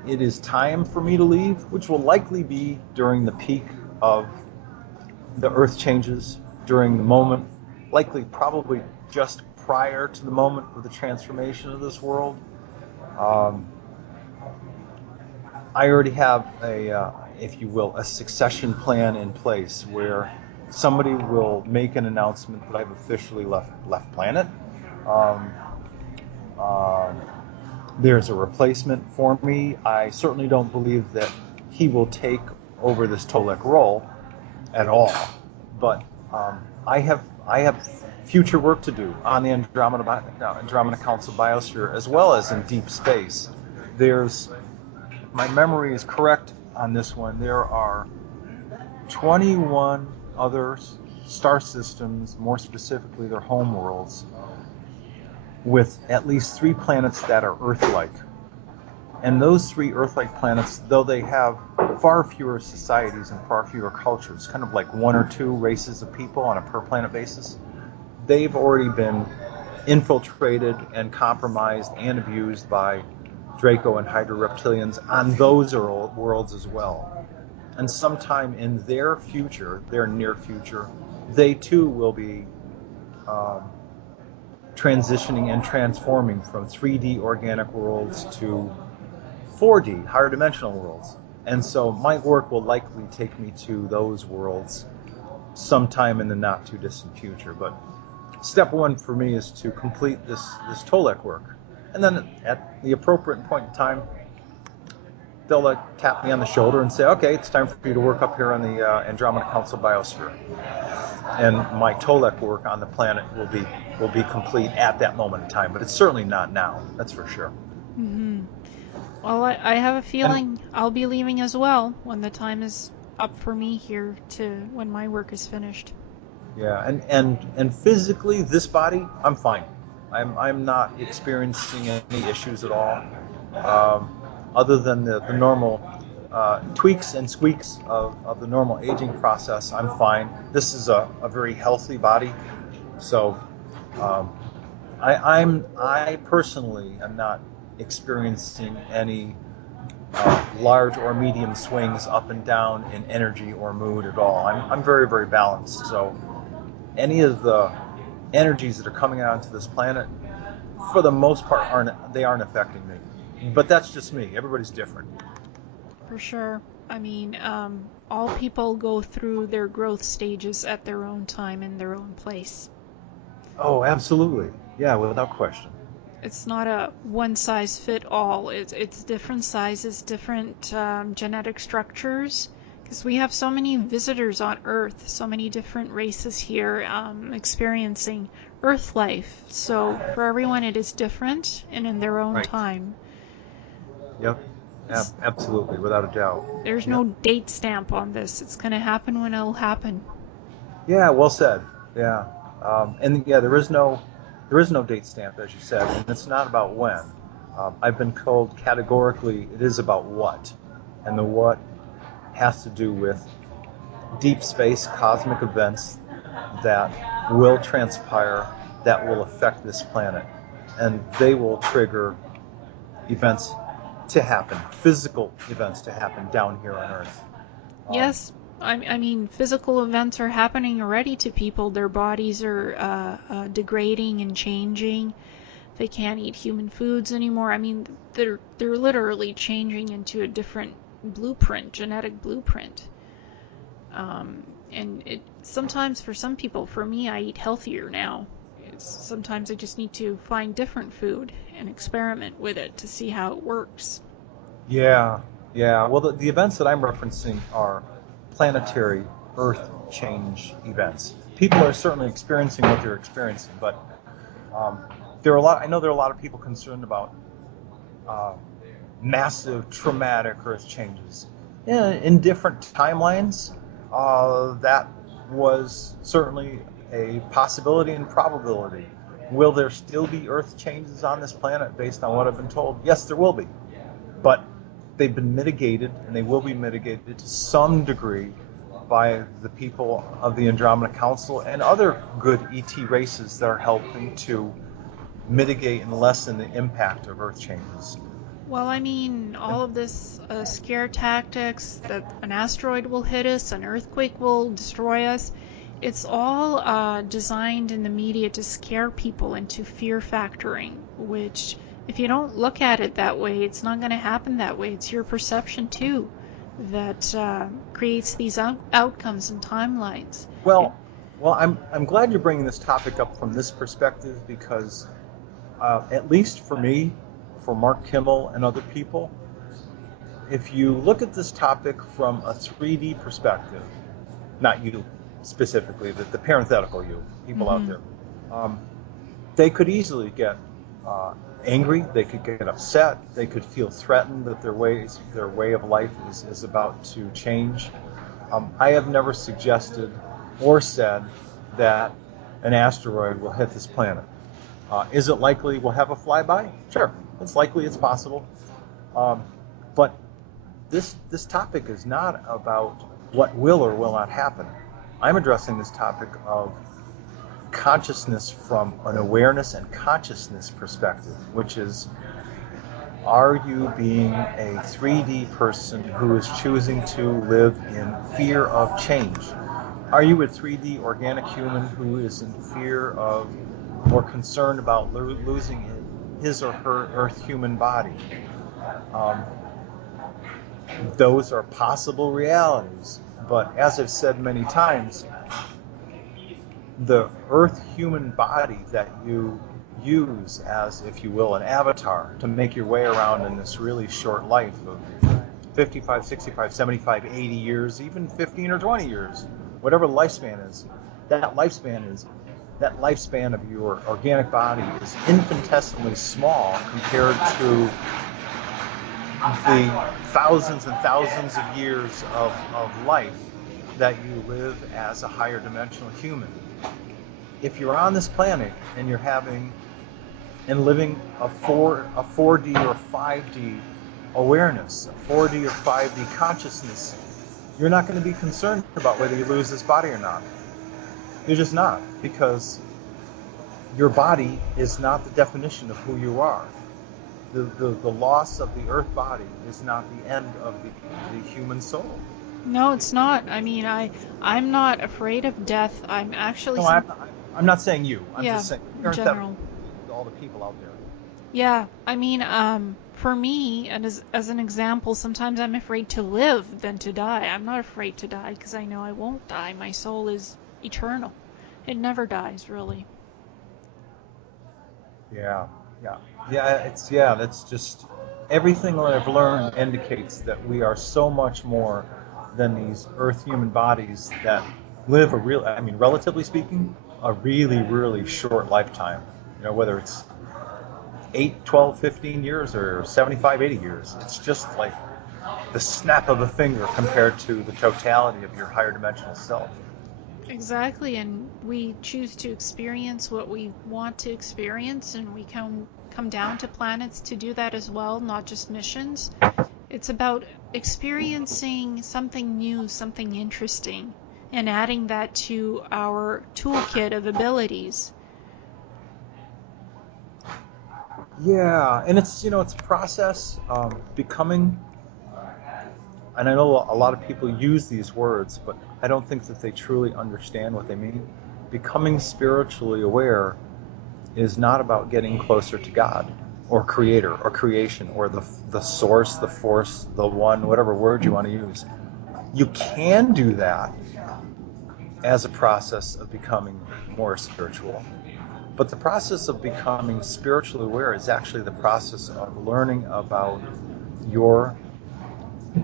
it is time for me to leave, which will likely be during the peak of the Earth changes, during the moment, likely probably just prior to the moment of the transformation of this world, um, I already have if you will, a succession plan in place where somebody will make an announcement that I've officially left planet. Um, uh, there's a replacement for me. I certainly don't believe that he will take over this Tolec role at all, but I have future work to do on the Andromeda Council Biosphere as well as in deep space. There's My memory is correct on this one. There are 21 other star systems, more specifically their home worlds, with at least 3 planets that are Earth-like. And those 3 Earth-like planets, though they have far fewer societies and far fewer cultures, kind of like 1 or 2 races of people on a per-planet basis, they've already been infiltrated and compromised and abused by Draco and Hydra reptilians on those worlds as well. And sometime in their future, their near future, they too will be transitioning and transforming from 3D organic worlds to 4D, higher dimensional worlds. And so my work will likely take me to those worlds sometime in the not too distant future. But step 1 for me is to complete this Tolec work. And then at the appropriate point in time, they'll tap me on the shoulder and say, okay, it's time for you to work up here on the Andromeda Council Biosphere. And my Tolec work on the planet will be complete at that moment in time. But it's certainly not now, that's for sure. Mm-hmm. Well, I have a feeling I'll be leaving as well when the time is up for me here when my work is finished. Yeah, and physically, this body, I'm fine. I'm not experiencing any issues at all, other than the normal tweaks and squeaks of the normal aging process. I'm fine. This is a very healthy body, so I personally am not experiencing any large or medium swings up and down in energy or mood at all. I'm very, very balanced. So any of the energies that are coming out onto this planet, for the most part, aren't affecting me. But that's just me. Everybody's different. For sure. I mean, all people go through their growth stages at their own time in their own place. Oh, absolutely. Yeah, without question. It's not a one-size-fit-all. It's different sizes, different genetic structures. Because we have so many visitors on Earth, so many different races here experiencing Earth life. So for everyone it is different and in their own time. Yep, absolutely, without a doubt. There's no date stamp on this. It's going to happen when it'll happen. Yeah, well said. Yeah, and yeah, there is no date stamp, as you said, and it's not about when. I've been told categorically it is about what, and the what has to do with deep space cosmic events that will transpire, that will affect this planet, and they will trigger events to happen, physical events to happen down here on Earth. Yes, I mean, physical events are happening already to people. Their bodies are degrading and changing. They can't eat human foods anymore. I mean, they're literally changing into a different blueprint, genetic blueprint. And it sometimes for some people, for me, I eat healthier now. Sometimes I just need to find different food and experiment with it to see how it works. Yeah. Well, the events that I'm referencing are planetary Earth change events. People are certainly experiencing what they're experiencing, but I know there are a lot of people concerned about massive traumatic Earth changes in different timelines. That was certainly a possibility and probability. Will there still be Earth changes on this planet based on what I've been told? Yes, there will be. But they've been mitigated, and they will be mitigated to some degree by the people of the Andromeda Council and other good ET races that are helping to mitigate and lessen the impact of Earth changes. Well, I mean, all of this scare tactics, that an asteroid will hit us, an earthquake will destroy us, it's all designed in the media to scare people into fear factoring, which, if you don't look at it that way, it's not going to happen that way. It's your perception, too, that creates these outcomes and timelines. Well, I'm glad you're bringing this topic up from this perspective because, at least for me, for Mark Kimmel and other people, if you look at this topic from a 3D perspective, not you specifically, the parenthetical you, people out there, they could easily get angry, they could get upset, they could feel threatened that their way of life is about to change. I have never suggested or said that an asteroid will hit this planet. Is it likely we'll have a flyby? Sure, it's likely, it's possible. But this topic is not about what will or will not happen. I'm addressing this topic of consciousness from an awareness and consciousness perspective, which is, are you being a 3D person who is choosing to live in fear of change? Are you a 3D organic human who is in fear of or concerned about losing his or her Earth human body? Those are possible realities, but as I've said many times, the Earth human body that you use as, if you will, an avatar to make your way around in this really short life of 55, 65, 75, 80 years, even 15 or 20 years, whatever the lifespan is, that lifespan of your organic body is infinitesimally small compared to the thousands and thousands of years of life that you live as a higher dimensional human. If you're on this planet and you're living a 4D or 5D awareness, a 4D or 5D consciousness, you're not going to be concerned about whether you lose this body or not. You're just not, because your body is not the definition of who you are. The loss of the Earth body is not the end of the human soul. No, it's not. I mean, I'm not afraid of death. I'm actually... No, I'm not saying you. I'm yeah, just saying in general. All the people out there. Yeah, I mean, for me, and as an example, sometimes I'm afraid to live than to die. I'm not afraid to die because I know I won't die. My soul is eternal. It never dies, really. Yeah. That's just everything that I've learned indicates that we are so much more than these Earth human bodies that live relatively speaking, a really, really short lifetime. Whether it's 8, 12, 15 years or 75, 80 years. It's just like the snap of a finger compared to the totality of your higher dimensional self. Exactly, and we choose to experience what we want to experience, and we come down to planets to do that as well, not just missions. It's about experiencing something new, something interesting, and adding that to our toolkit of abilities. Yeah, and it's a process becoming, and I know a lot of people use these words, but I don't think that they truly understand what they mean. Becoming spiritually aware is not about getting closer to God or Creator or creation or the source, the force, the one, whatever word you want to use. You can do that as a process of becoming more spiritual. But the process of becoming spiritually aware is actually the process of learning about your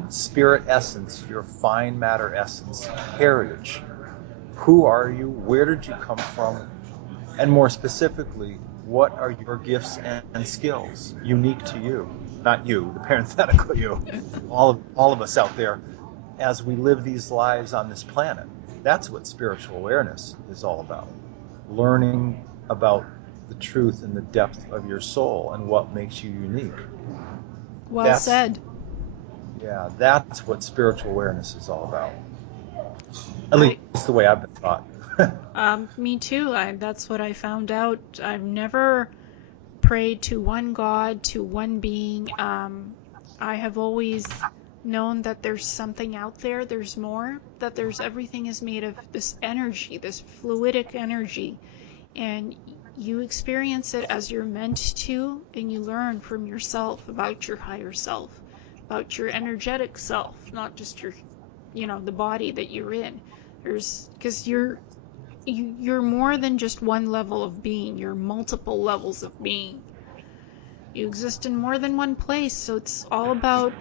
spirit essence, your fine matter essence, heritage. Who are you? Where did you come from? And more specifically, what are your gifts and skills unique to you? Not you, the parenthetical you. All of us out there. as we live these lives on this planet. That's what spiritual awareness is all about. Learning about the truth and the depth of your soul and what makes you unique. Well said. Yeah, that's what spiritual awareness is all about. At least the way I've been taught. Me too. That's what I found out. I've never prayed to one God, to one being. I have always known that there's something out there, there's more, that everything is made of this energy, this fluidic energy, and you experience it as you're meant to, and you learn from yourself about your higher self, about your energetic self, not just your, the body that you're in. Because you're more than just one level of being, you're multiple levels of being. You exist in more than one place, so it's all about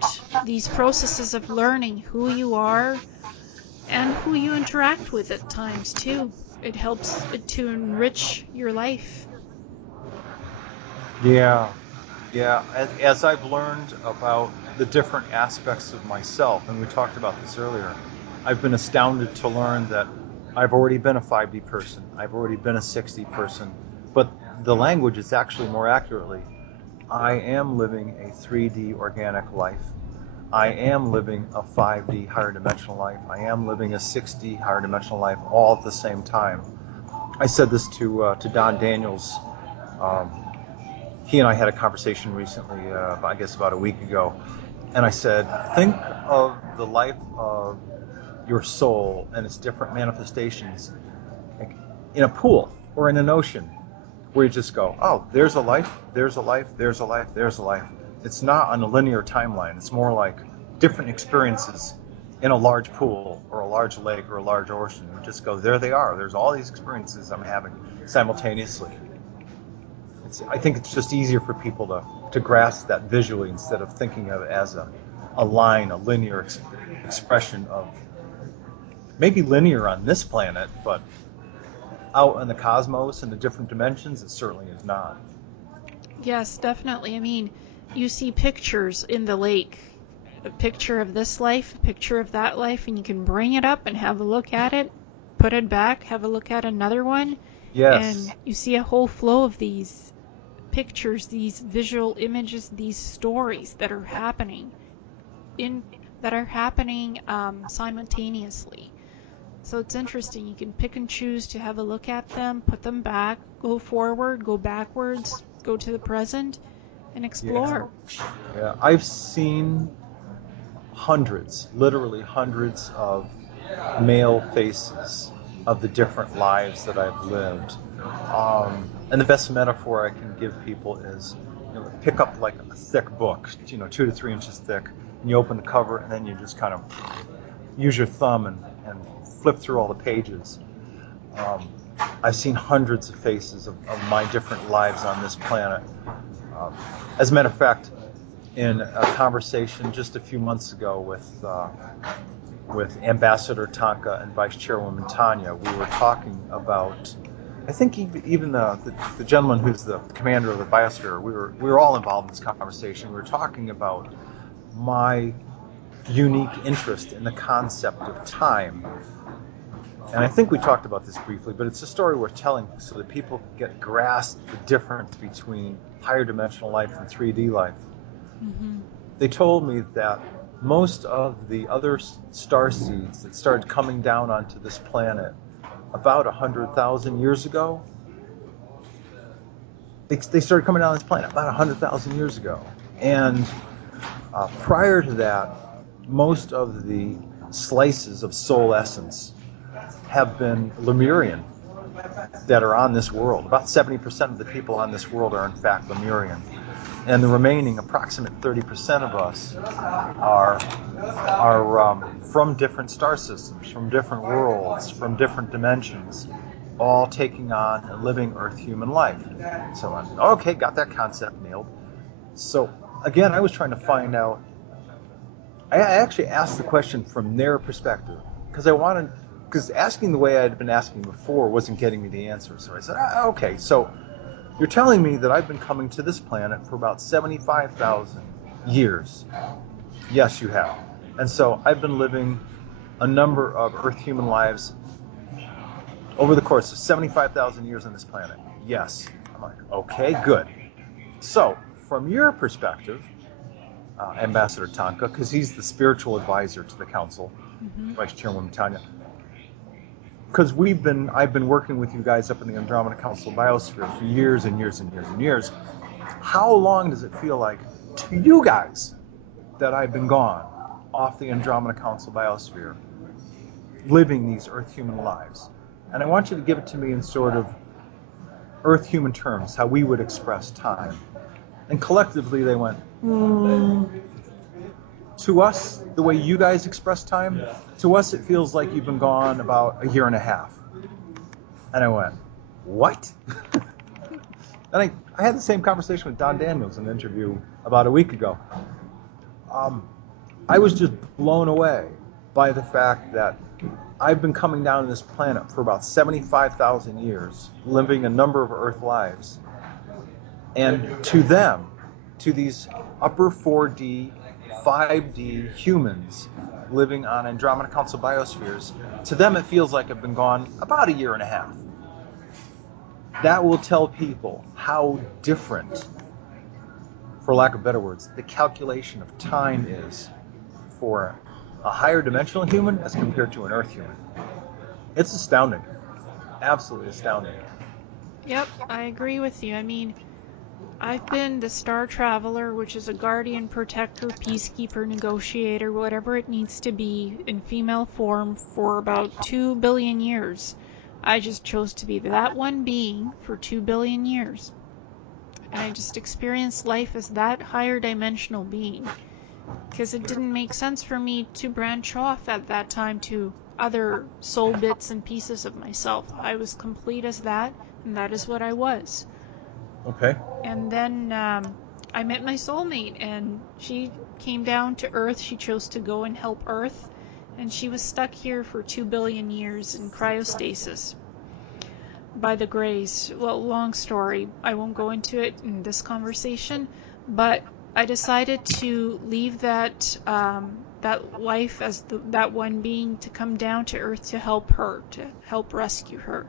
these processes of learning who you are and who you interact with at times too. It helps to enrich your life. Yeah. As I've learned about the different aspects of myself, and we talked about this earlier, I've been astounded to learn that I've already been a 5D person, I've already been a 6D person, but the language is actually more accurately, I am living a 3D organic life. I am living a 5D higher dimensional life. I am living a 6D higher dimensional life all at the same time. I said this to Don Daniels. He and I had a conversation recently, I guess about a week ago, and I said, think of the life of your soul and its different manifestations like in a pool or in an ocean, where you just go, oh, there's a life, there's a life, there's a life, there's a life. It's not on a linear timeline. It's more like different experiences in a large pool or a large lake or a large ocean. You just go, there they are. There's all these experiences I'm having simultaneously. I think it's just easier for people to grasp that visually instead of thinking of it as a line, a linear expression of maybe linear on this planet, but out in the cosmos and the different dimensions, it certainly is not. Yes, definitely. I mean, you see pictures in the lake, a picture of this life, a picture of that life, and you can bring it up and have a look at it, put it back, have a look at another one. Yes. And you see a whole flow of these pictures, these visual images, these stories that are happening simultaneously. So it's interesting. You can pick and choose to have a look at them, put them back, go forward, go backwards, go to the present, and explore. Yeah. I've seen hundreds, literally hundreds of male faces of the different lives that I've lived. And the best metaphor I can give people is, pick up like a thick book, 2 to 3 inches thick, and you open the cover, and then you just kind of use your thumb and flip through all the pages. I've seen hundreds of faces of my different lives on this planet. As a matter of fact, in a conversation just a few months ago with Ambassador Tonka and Vice Chairwoman Tanya, we were talking about, I think even the gentleman who's the commander of the Biosphere, we were all involved in this conversation. We were talking about my unique interest in the concept of time. And I think we talked about this briefly, but it's a story worth telling so that people get grasp the difference between higher dimensional life and 3D life. Mm-hmm. They told me that most of the other star seeds that started coming down onto this planet about 100,000 years ago, they started coming down on this planet about 100,000 years ago. And prior to that, most of the slices of soul essence have been Lemurian that are on this world. About 70% of the people on this world are in fact Lemurian. And the remaining approximate 30% of us are from different star systems, from different worlds, from different dimensions, all taking on a living Earth human life. So I'm, okay, got that concept nailed. So again, I was trying to find out, I actually asked the question from their perspective, because asking the way I had been asking before wasn't getting me the answer. So I said, okay, so you're telling me that I've been coming to this planet for about 75,000 years. Yes, you have. And so I've been living a number of Earth human lives over the course of 75,000 years on this planet. Yes. I'm like, okay, good. So, from your perspective, Ambassador Tonka, because he's the spiritual advisor to the council, Vice Chairwoman Tanya, because I've been working with you guys up in the Andromeda Council Biosphere for years and years and years and years. How long does it feel like to you guys that I've been gone off the Andromeda Council Biosphere, living these Earth human lives? And I want you to give it to me in sort of Earth human terms, how we would express time. And collectively they went, to us, the way you guys express time, to us it feels like you've been gone about a year and a half. And I went, what? And I had the same conversation with Don Daniels in an interview about a week ago. I was just blown away by the fact that I've been coming down to this planet for about 75,000 years, living a number of Earth lives. And to them, to these upper 4D, 5D humans living on Andromeda Council biospheres, to them it feels like I've been gone about a year and a half. That will tell people how different, for lack of better words, the calculation of time is for a higher dimensional human as compared to an Earth human. It's astounding. Absolutely astounding. Yep, I agree with you. I mean, I've been the Star Traveler, which is a guardian, protector, peacekeeper, negotiator, whatever it needs to be, in female form for about 2 billion years. I just chose to be that one being for 2 billion years. And I just experienced life as that higher dimensional being. Because it didn't make sense for me to branch off at that time to other soul bits and pieces of myself. I was complete as that, and that is what I was. Okay. And then I met my soulmate, and she came down to Earth. She chose to go and help Earth, and she was stuck here for 2 billion years in cryostasis by the Greys. Well, long story. I won't go into it in this conversation, but I decided to leave that that life as that one being to come down to Earth to help her, to help rescue her.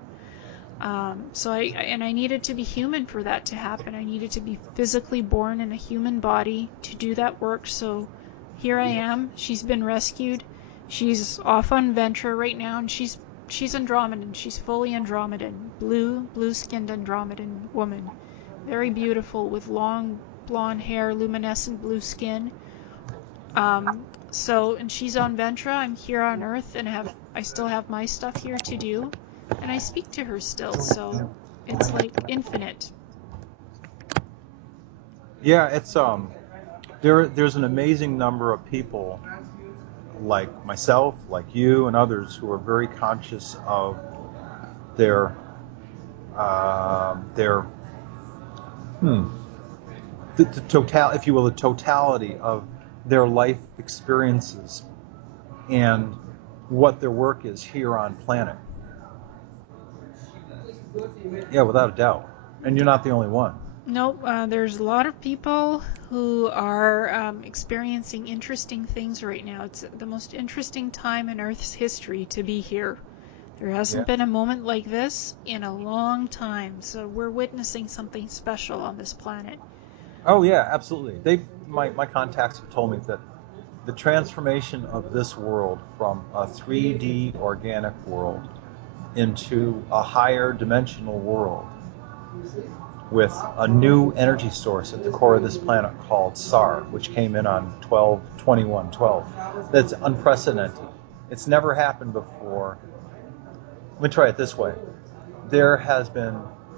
So I needed to be human for that to happen. I needed to be physically born in a human body to do that work. So here I am. She's been rescued. She's off on Ventra right now, and she's Andromedan. She's fully Andromedan, blue-skinned Andromedan woman, very beautiful with long blonde hair, luminescent blue skin. And she's on Ventra. I'm here on Earth, and I still have my stuff here to do. And I speak to her still, so it's like infinite. Yeah, it's there's an amazing number of people like myself, like you, and others who are very conscious of the total, if you will, the totality of their life experiences and what their work is here on planet. Yeah, without a doubt. And you're not the only one. Nope, there's a lot of people who are experiencing interesting things right now. It's the most interesting time in Earth's history to be here. There hasn't been a moment like this in a long time, so we're witnessing something special on this planet. Oh yeah, absolutely. My contacts have told me that the transformation of this world from a 3D organic world into a higher dimensional world with a new energy source at the core of this planet called SAR, which came in on 12/21/12. That's unprecedented. It's never happened before. Let me try it this way. There has been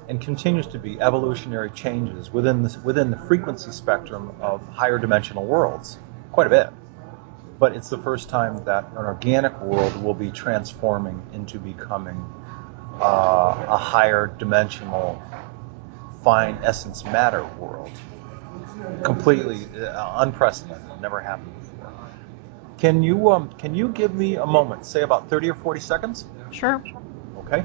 and continues to be evolutionary changes within the frequency spectrum of higher dimensional worlds, quite a bit. But it's the first time that an organic world will be transforming into becoming a higher dimensional fine essence matter world. Completely unprecedented, never happened before. Can you give me a moment, say about 30 or 40 seconds? Sure. Okay.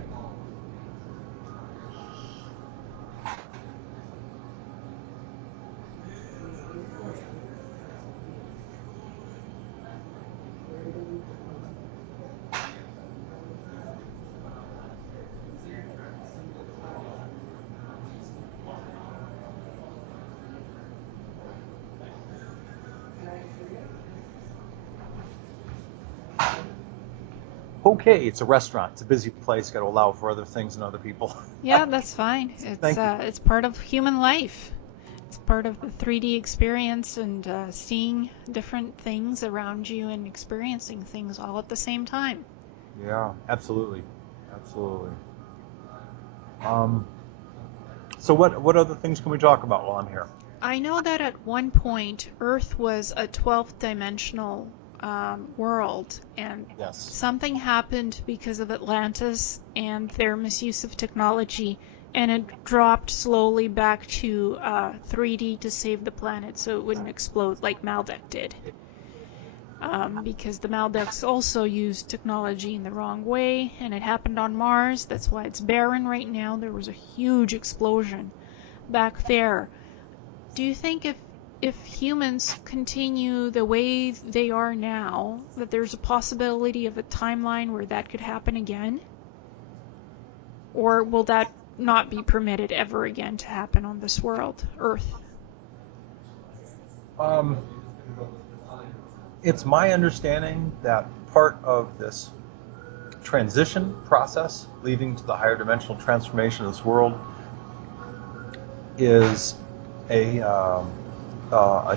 Okay, it's a restaurant. It's a busy place. Got to allow for other things and other people. Yeah, that's fine. Thank you. It's part of human life. It's part of the 3D experience and seeing different things around you and experiencing things all at the same time. Yeah, absolutely, absolutely. Um, so what other things can we talk about while I'm here? I know that at one point Earth was a 12th dimensional world, and Yes. something happened because of Atlantis and their misuse of technology, and it dropped slowly back to 3D to save the planet so it wouldn't explode like Maldek did. Because the Maldeks also used technology in the wrong way, and it happened on Mars. That's why it's barren right now. There was a huge explosion back there. Do you think if humans continue the way they are now, that there's a possibility of a timeline where that could happen again? Or will that not be permitted ever again to happen on this world, Earth? Um, it's my understanding that part of this transition process leading to the higher dimensional transformation of this world is a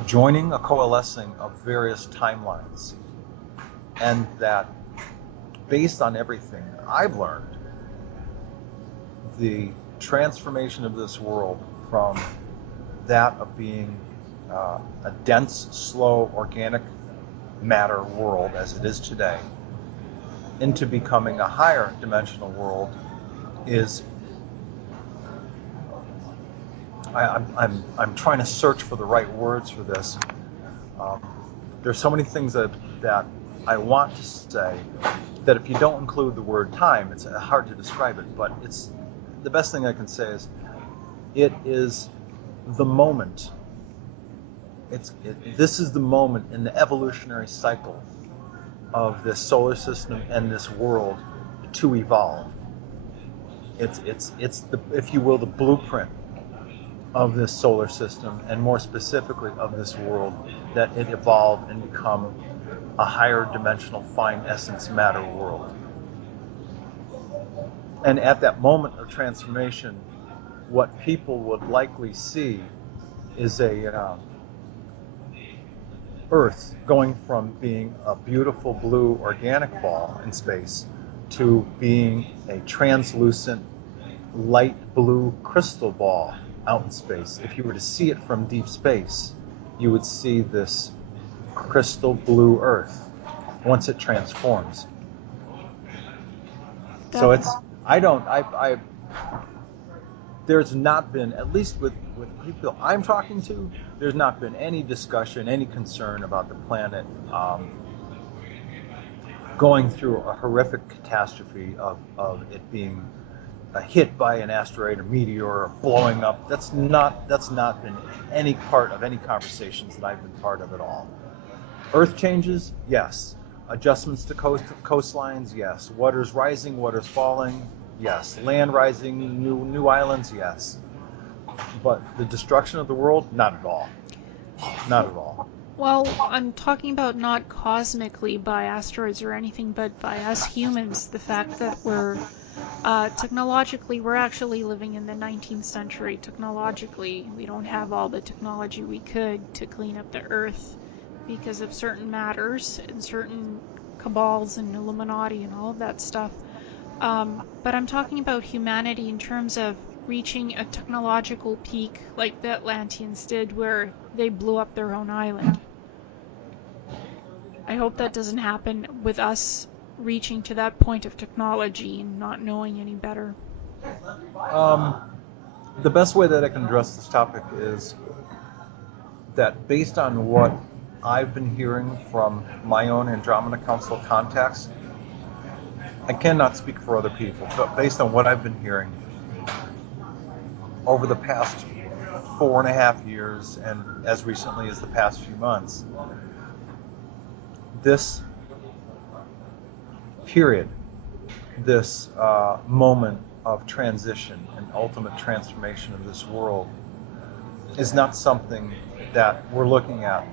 joining, a coalescing of various timelines, and that based on everything I've learned, the transformation of this world from that of being a dense, slow, organic matter world as it is today into becoming a higher dimensional world is I'm trying to search for the right words for this. There's so many things that I want to say that if you don't include the word time, it's hard to describe it. But it's the best thing I can say is it is the moment. This is the moment in the evolutionary cycle of this solar system and this world to evolve. It's the, if you will, the blueprint of this solar system, and more specifically of this world, that it evolve and become a higher dimensional fine essence matter world. And at that moment of transformation, what people would likely see is a Earth going from being a beautiful blue organic ball in space to being a translucent light blue crystal ball out in space. If you were to see it from deep space, you would see this crystal blue Earth once it transforms. So it's, there's not been, at least with people I'm talking to, there's not been any discussion, any concern about the planet going through a horrific catastrophe of it being hit by an asteroid or meteor or blowing up. That's not been any part of any conversations that I've been part of at all. Earth changes, yes. Adjustments to coastlines, yes. Waters rising, waters falling, yes. Land rising, new islands, yes. But the destruction of the world, not at all. Not at all. Well, I'm talking about not cosmically by asteroids or anything, but by us humans. The fact that we're technologically, we're actually living in the 19th century. Technologically, we don't have all the technology we could to clean up the Earth because of certain matters and certain cabals and Illuminati and all of that stuff. But I'm talking about humanity in terms of reaching a technological peak like the Atlanteans did, where they blew up their own island. I hope that doesn't happen with us reaching to that point of technology and not knowing any better. The best way that I can address this topic is that based on what I've been hearing from my own Andromeda Council contacts, I cannot speak for other people, but based on what I've been hearing over the past 4.5 years and as recently as the past few months, this period, this moment of transition and ultimate transformation of this world is not something that we're looking at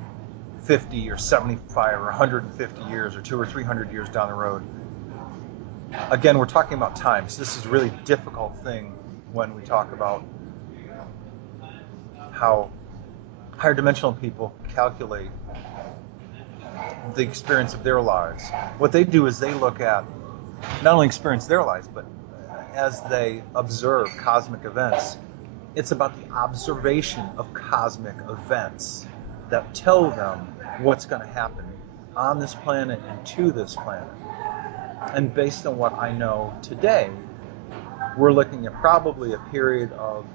50 or 75 or 150 years or 200 or 300 years down the road. again, we're talking about time, so this is a really difficult thing when we talk about how higher dimensional people calculate the experience of their lives. What they do is they look at not only experience their lives, but as they observe cosmic events, it's about the observation of cosmic events that tell them what's going to happen on this planet and to this planet. And based on what I know today, we're looking at probably a period of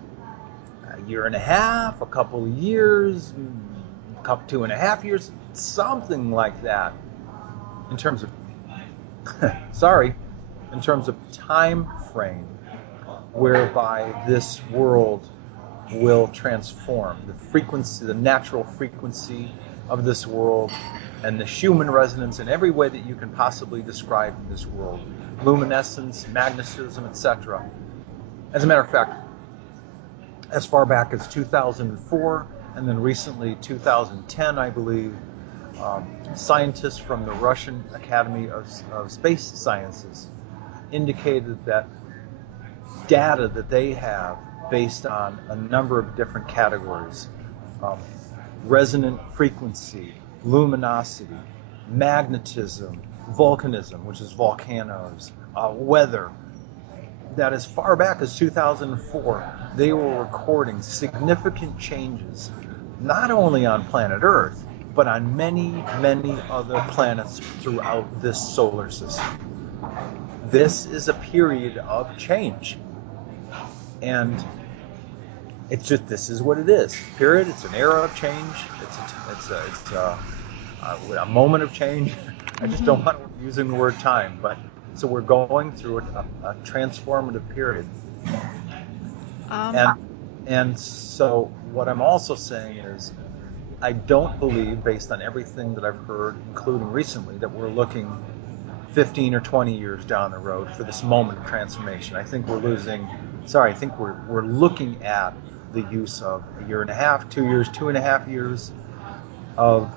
a year and a half, a couple of years, 2.5 years, something like that, in terms of in terms of time frame, whereby this world will transform. The frequency, the natural frequency of this world, and the human resonance in every way that you can possibly describe in this world, luminescence, magnetism, etc. As a matter of fact, as far back as 2004, and then recently 2010, I believe, scientists from the Russian Academy of Space Sciences indicated that data that they have based on a number of different categories, resonant frequency, luminosity, magnetism, volcanism, which is volcanoes, weather, that as far back as 2004, they were recording significant changes, not only on planet Earth, but on many, many other planets throughout this solar system. This is a period of change. And it's just, this is what it is. Period. It's an era of change. It's a moment of change. I just don't want to use the word time, but so we're going through a transformative period. And so what I'm also saying is, I don't believe, based on everything that I've heard, including recently, that we're looking 15 or 20 years down the road for this moment of transformation. I think we're looking at the use of a year and a half, 2 years, 2.5 years of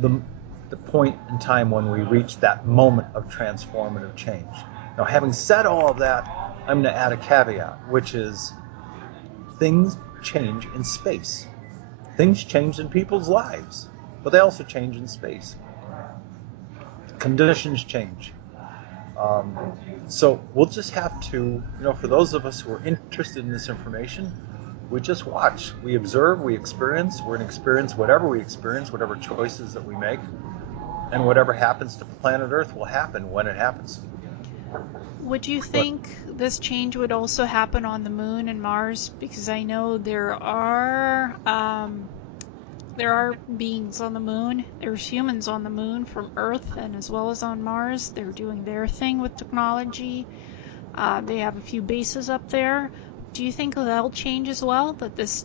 the point in time when we reach that moment of transformative change. Now, having said all of that, I'm going to add a caveat, which is things change in space. Things change in people's lives, but they also change in space. Conditions change. So we'll just have to, for those of us who are interested in this information, we just watch, we observe, we experience, we're going to experience, whatever choices that we make, and whatever happens to planet Earth will happen when it happens. Would you think this change would also happen on the Moon and Mars? Because I know there are beings on the Moon. There's humans on the Moon from Earth, and as well as on Mars. They're doing their thing with technology. They have a few bases up there. Do you think that'll change as well? That this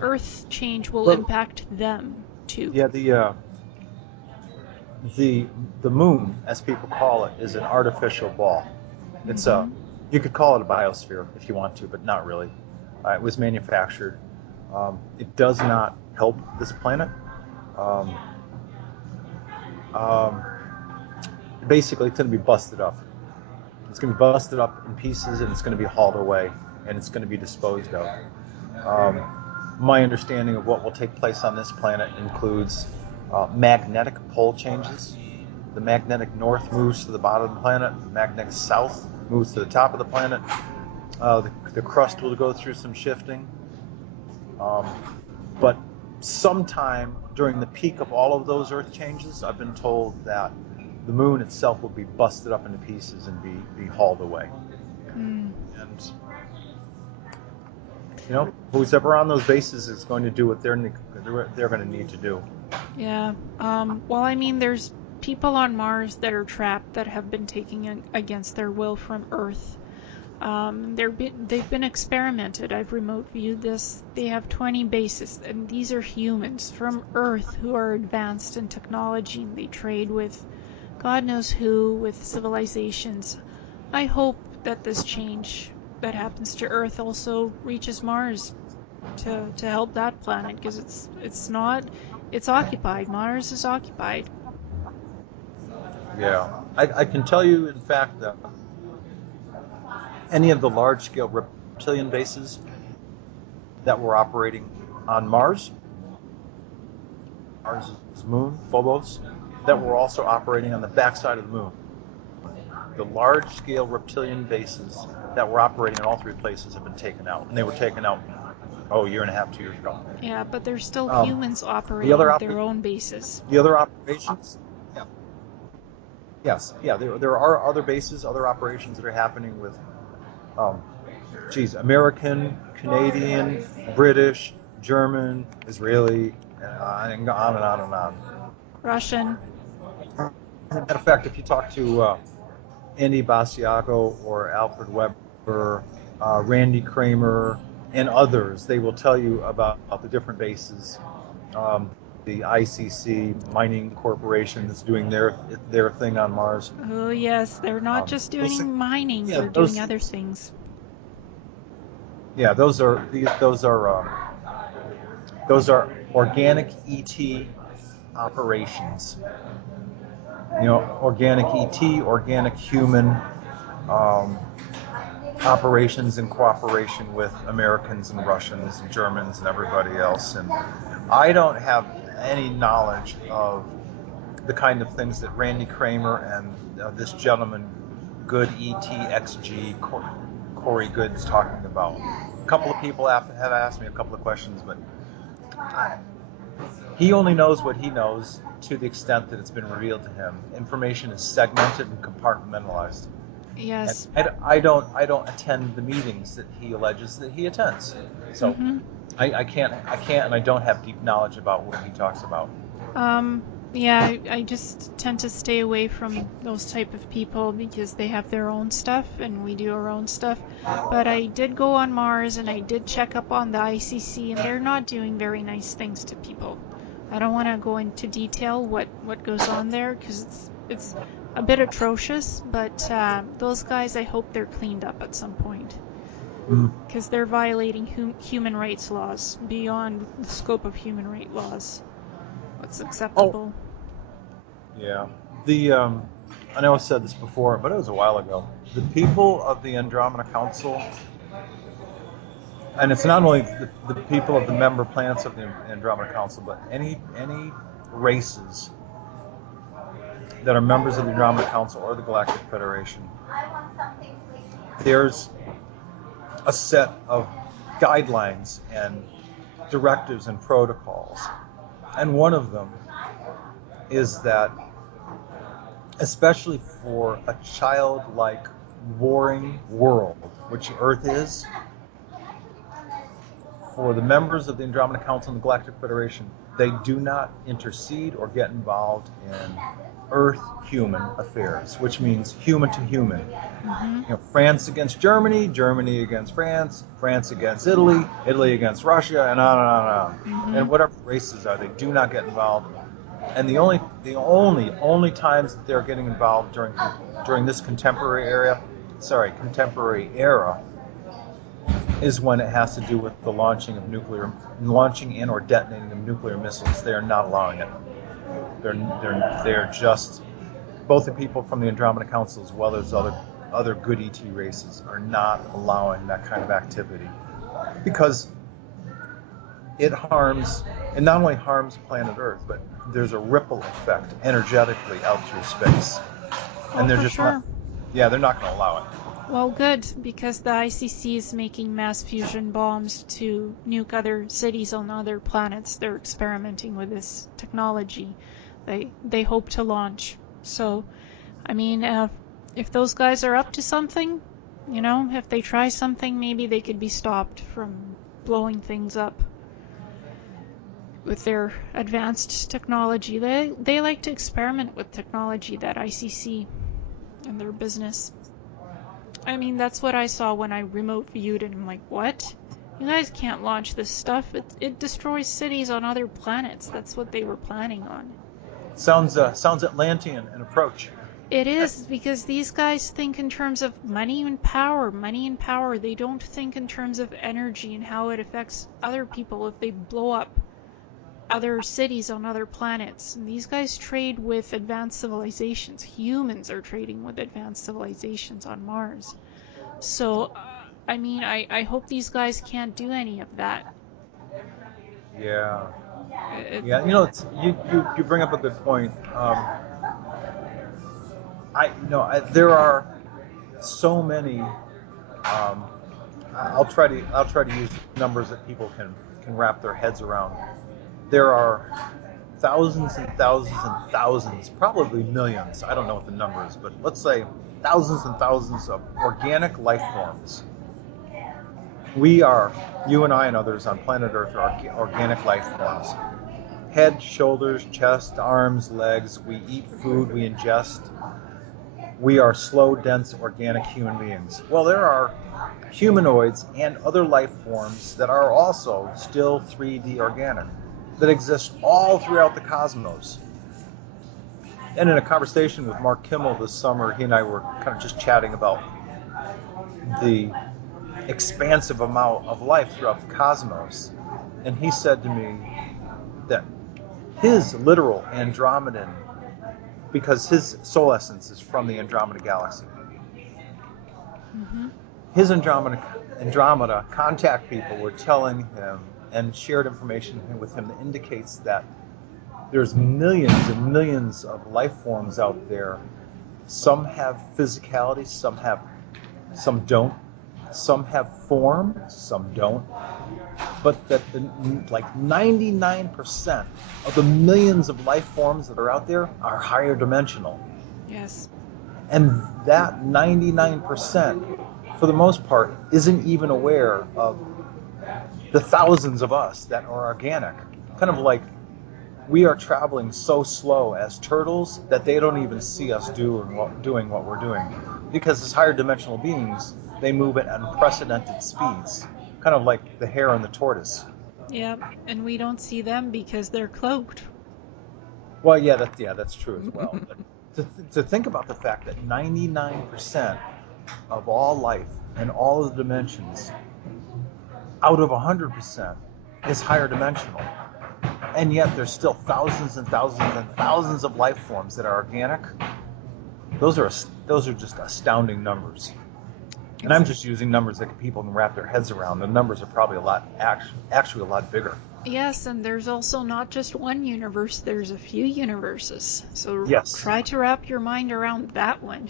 Earth change will impact them too? Yeah, the Moon, as people call it, is an artificial ball. It's you could call it a biosphere if you want to, but not really. It was manufactured. It does not help this planet. Basically, it's going to be busted up. It's going to be busted up in pieces, and it's going to be hauled away, and it's going to be disposed of. My understanding of what will take place on this planet includes magnetic pole changes. The magnetic north moves to the bottom of the planet. The magnetic south moves to the top of the planet. The crust will go through some shifting. But sometime during the peak of all of those Earth changes, I've been told that the Moon itself will be busted up into pieces and be hauled away. And who's ever on those bases is going to do what they're going to need to do. Yeah. Well, I mean, there's people on Mars that are trapped that have been taken against their will from Earth. They've been experimented. I've remote viewed this. They have 20 bases, and these are humans from Earth who are advanced in technology, and they trade with God knows who, with civilizations. I hope that this change that happens to Earth also reaches Mars to help that planet, because it's occupied. Mars is occupied. Yeah. I can tell you, in fact, that any of the large-scale reptilian bases that were operating on Mars' moon, Phobos, that were also operating on the backside of the moon. The large-scale reptilian bases that were operating in all three places have been taken out, and they were taken out, a year and a half, 2 years ago. Yeah, but there's still humans The operating their own bases. the other operations, yeah, yes, yeah, there are other bases, other operations that are happening with, American, Canadian, British, German, Israeli, and on and on and on. Russian. Matter of fact, if you talk to Andy Basiago or Alfred Weber, Randy Kramer, and others, they will tell you about the different bases. The ICC Mining Corporation that's doing their thing on Mars. Oh yes, they're not just doing mining; yeah, they're doing other things. Yeah, those are organic ET operations. Organic ET, organic human operations in cooperation with Americans and Russians and Germans and everybody else. And I don't have any knowledge of the kind of things that Randy Kramer and this gentleman, Good ETXG, Corey Good's talking about. A couple of people have asked me a couple of questions, but he only knows what he knows to the extent that it's been revealed to him. Information is segmented and compartmentalized. Yes. And I don't attend the meetings that he alleges that he attends. So I can't, and I don't have deep knowledge about what he talks about. Yeah, I just tend to stay away from those type of people because they have their own stuff and we do our own stuff. But I did go on Mars and I did check up on the ICC, and they're not doing very nice things to people. I don't want to go into detail what goes on there because it's a bit atrocious, but those guys, I hope they're cleaned up at some point because they're violating human rights laws beyond the scope of human rights laws. What's acceptable? Yeah. I know I said this before, but it was a while ago. The people of the Andromeda Council, and it's not only the people of the member planets of the Andromeda Council, but any races that are members of the Andromeda Council or the Galactic Federation, there's a set of guidelines and directives and protocols. And one of them is that, especially for a childlike, warring world, which Earth is, for the members of the Andromeda Council and the Galactic Federation, they do not intercede or get involved in Earth-human affairs, which means human to human. France against Germany, Germany against France, France against Italy, Italy against Russia, and on and on and on. And whatever races are, they do not get involved. And the only times that they're getting involved during this contemporary era is when it has to do with the launching and or detonating of nuclear missiles. They are not allowing it. They're just, both the people from the Andromeda Council as well as other good ET races are not allowing that kind of activity because it harms, and not only harms planet Earth, but there's a ripple effect energetically out through space. And they're just not going to allow it. Well, good, because the ICC is making mass fusion bombs to nuke other cities on other planets. They're experimenting with this technology. They hope to launch. So, I mean, if those guys are up to something, if they try something, maybe they could be stopped from blowing things up with their advanced technology. They like to experiment with technology, that ICC, and their business. I mean, that's what I saw when I remote viewed it. I'm like, what? You guys can't launch this stuff. It destroys cities on other planets. That's what they were planning on. Sounds Atlantean in approach. It is, because these guys think in terms of money and power. Money and power. They don't think in terms of energy and how it affects other people if they blow up other cities on other planets. And these guys trade with advanced civilizations. Humans are trading with advanced civilizations on Mars. So, I mean, I hope these guys can't do any of that. Yeah. It, Yeah, you bring up a good point. There are so many. I'll try to use numbers that people can wrap their heads around. There are thousands and thousands and thousands, probably millions. I don't know what the number is, but let's say thousands and thousands of organic life forms. You and I and others on planet Earth are organic life forms. Head, shoulders, chest, arms, legs. We eat food, we ingest. We are slow, dense, organic human beings. Well, there are humanoids and other life forms that are also still 3D organic, that exist all throughout the cosmos. And in a conversation with Mark Kimmel this summer, he and I were kind of just chatting about the expansive amount of life throughout the cosmos. And he said to me that his literal Andromedan, because his soul essence is from the Andromeda galaxy, his Andromeda contact people were telling him and shared information with him that indicates that there's millions and millions of life forms out there. Some have physicality, some don't. Some have form, some don't. But that like 99% of the millions of life forms that are out there are higher dimensional. yes. And that 99%, for the most part, isn't even aware of the thousands of us that are organic. Kind of like we are traveling so slow as turtles that they don't even see us doing what we're doing. Because as higher dimensional beings, they move at unprecedented speeds, kind of like the hare and the tortoise. Yeah, and we don't see them because they're cloaked. Well, that's true as well. But to think about the fact that 99% of all life and all of the dimensions, out of 100%, is higher dimensional, and yet there's still thousands and thousands and thousands of life forms that are organic. Those are just astounding numbers. And I'm just using numbers that people can wrap their heads around. The numbers are probably actually a lot bigger. Yes, and there's also not just one universe, there's a few universes. So Yes. try to wrap your mind around that one.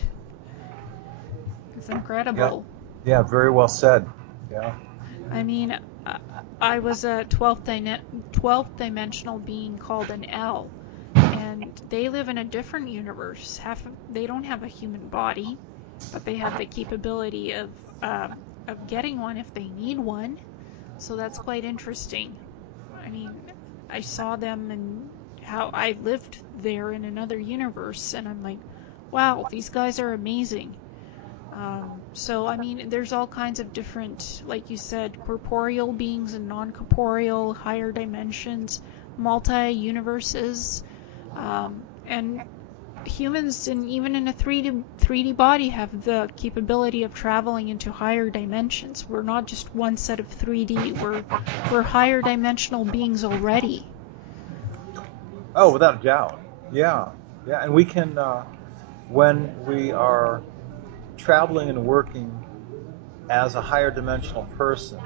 It's incredible. Yeah, very well said. Yeah. I mean, I was a 12th dimensional being called an L, and they live in a different universe. They don't have a human body, but they have the capability of getting one if they need one. So that's quite interesting. I mean, I saw them and how I lived there in another universe, and I'm like, wow, these guys are amazing. So, I mean, there's all kinds of different, like you said, corporeal beings and non-corporeal, higher dimensions, multi-universes, and humans, and even in a 3D body, have the capability of traveling into higher dimensions. We're not just one set of 3D. We're higher dimensional beings already. Oh, without a doubt. Yeah, and we can, when we are traveling and working as a higher dimensional person,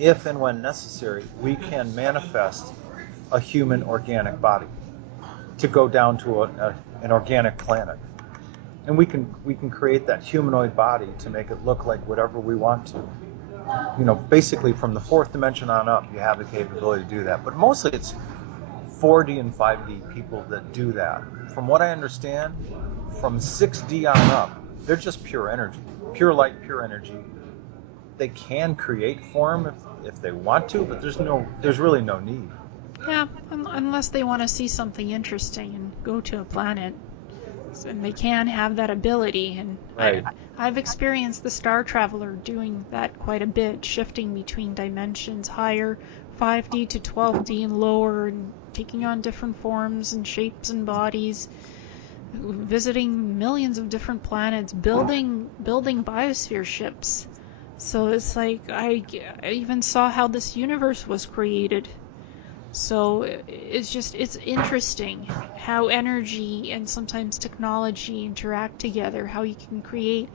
if and when necessary, we can manifest a human organic body to go down to an organic planet, and we can create that humanoid body to make it look like whatever we want to. Basically from the fourth dimension on up, you have the capability to do that. But mostly it's 4D and 5D people that do that. From what I understand, from 6D on up, they're just pure energy, pure light, pure energy. They can create form if they want to, but there's really no need. Yeah, unless they want to see something interesting and go to a planet. And they can have that ability. And Right. I've experienced the Star Traveler doing that quite a bit, shifting between dimensions, higher 5D to 12D and lower, and taking on different forms and shapes and bodies, visiting millions of different planets, building biosphere ships. So it's like I even saw how this universe was created. So it's interesting how energy and sometimes technology interact together, how you can create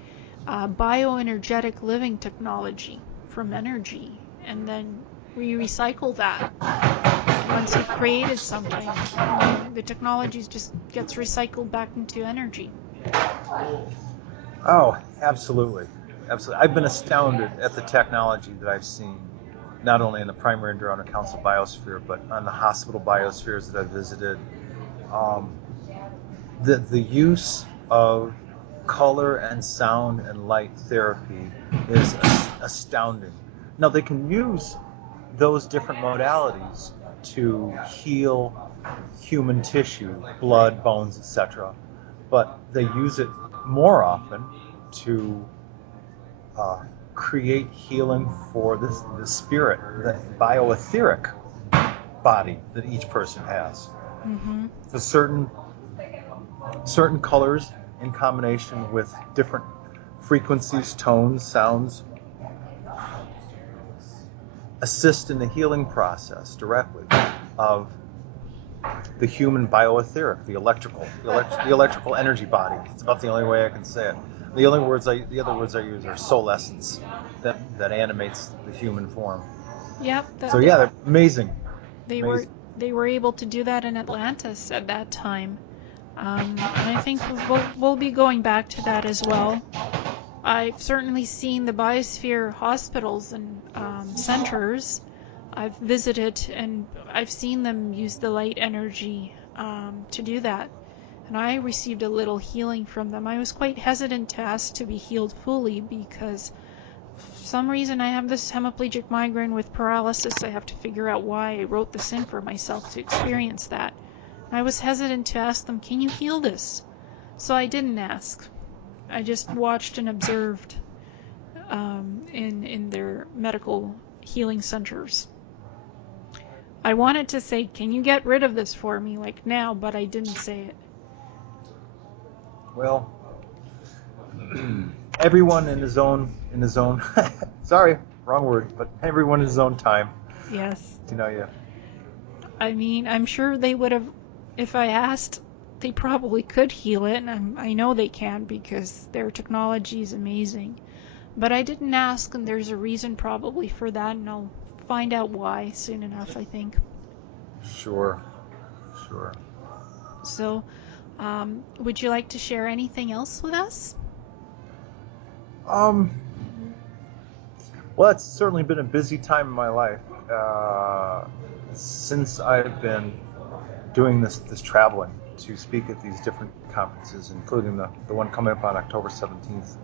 bioenergetic living technology from energy, and then we recycle that. Once you've created something, the technology just gets recycled back into energy. Oh, absolutely. Absolutely. I've been astounded at the technology that I've seen, not only in the primary Andromeda Council biosphere, but on the hospital biospheres that I've visited. Um, the use of color and sound and light therapy is astounding. Now, they can use those different modalities to heal human tissue, blood, bones, etc. But they use it more often to create healing for the spirit, the bioetheric body that each person has. Mm-hmm. For certain colors in combination with different frequencies, tones, sounds, assist in the healing process directly of the human bioetheric, the electrical energy body. It's about the only way I can say it. The other words I use are soul essence that animates the human form. Yep. So yeah, they're amazing. They Amazing. were able to do that in Atlantis at that time, and I think we'll be going back to that as well. I've certainly seen the Biosphere hospitals and centers. I've visited and I've seen them use the light energy to do that. And I received a little healing from them. I was quite hesitant to ask to be healed fully because for some reason I have this hemiplegic migraine with paralysis. I have to figure out why I wrote this in for myself to experience that. I was hesitant to ask them, can you heal this? So I didn't ask. I just watched and observed in their medical healing centers. I wanted to say, can you get rid of this for me, like now, but I didn't say it. Well, everyone in his own sorry, wrong word, but everyone in his own time. Yes. Yeah. I mean, I'm sure they would have, if I asked, they probably could heal it, and I know they can because their technology is amazing. But I didn't ask, and there's a reason probably for that, and I'll find out why soon enough, I think. Sure. So, would you like to share anything else with us? Well, it's certainly been a busy time in my life since I've been doing this traveling to speak at these different conferences, including the one coming up on October 17th,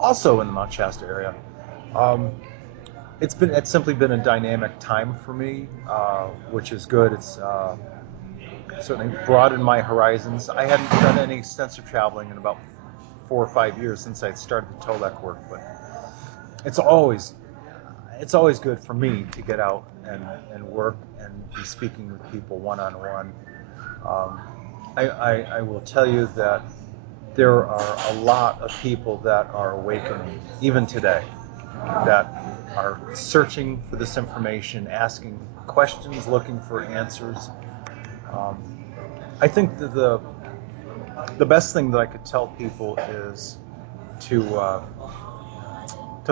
also in the Mount Shasta area. It's simply been a dynamic time for me, which is good. It's certainly broadened my horizons. I hadn't done any extensive traveling in about 4 or 5 years since I started the Tolec work, but it's always good for me to get out and work and be speaking with people one-on-one. I will tell you that there are a lot of people that are awakening, even today, that are searching for this information, asking questions, looking for answers. I think that the best thing that I could tell people is to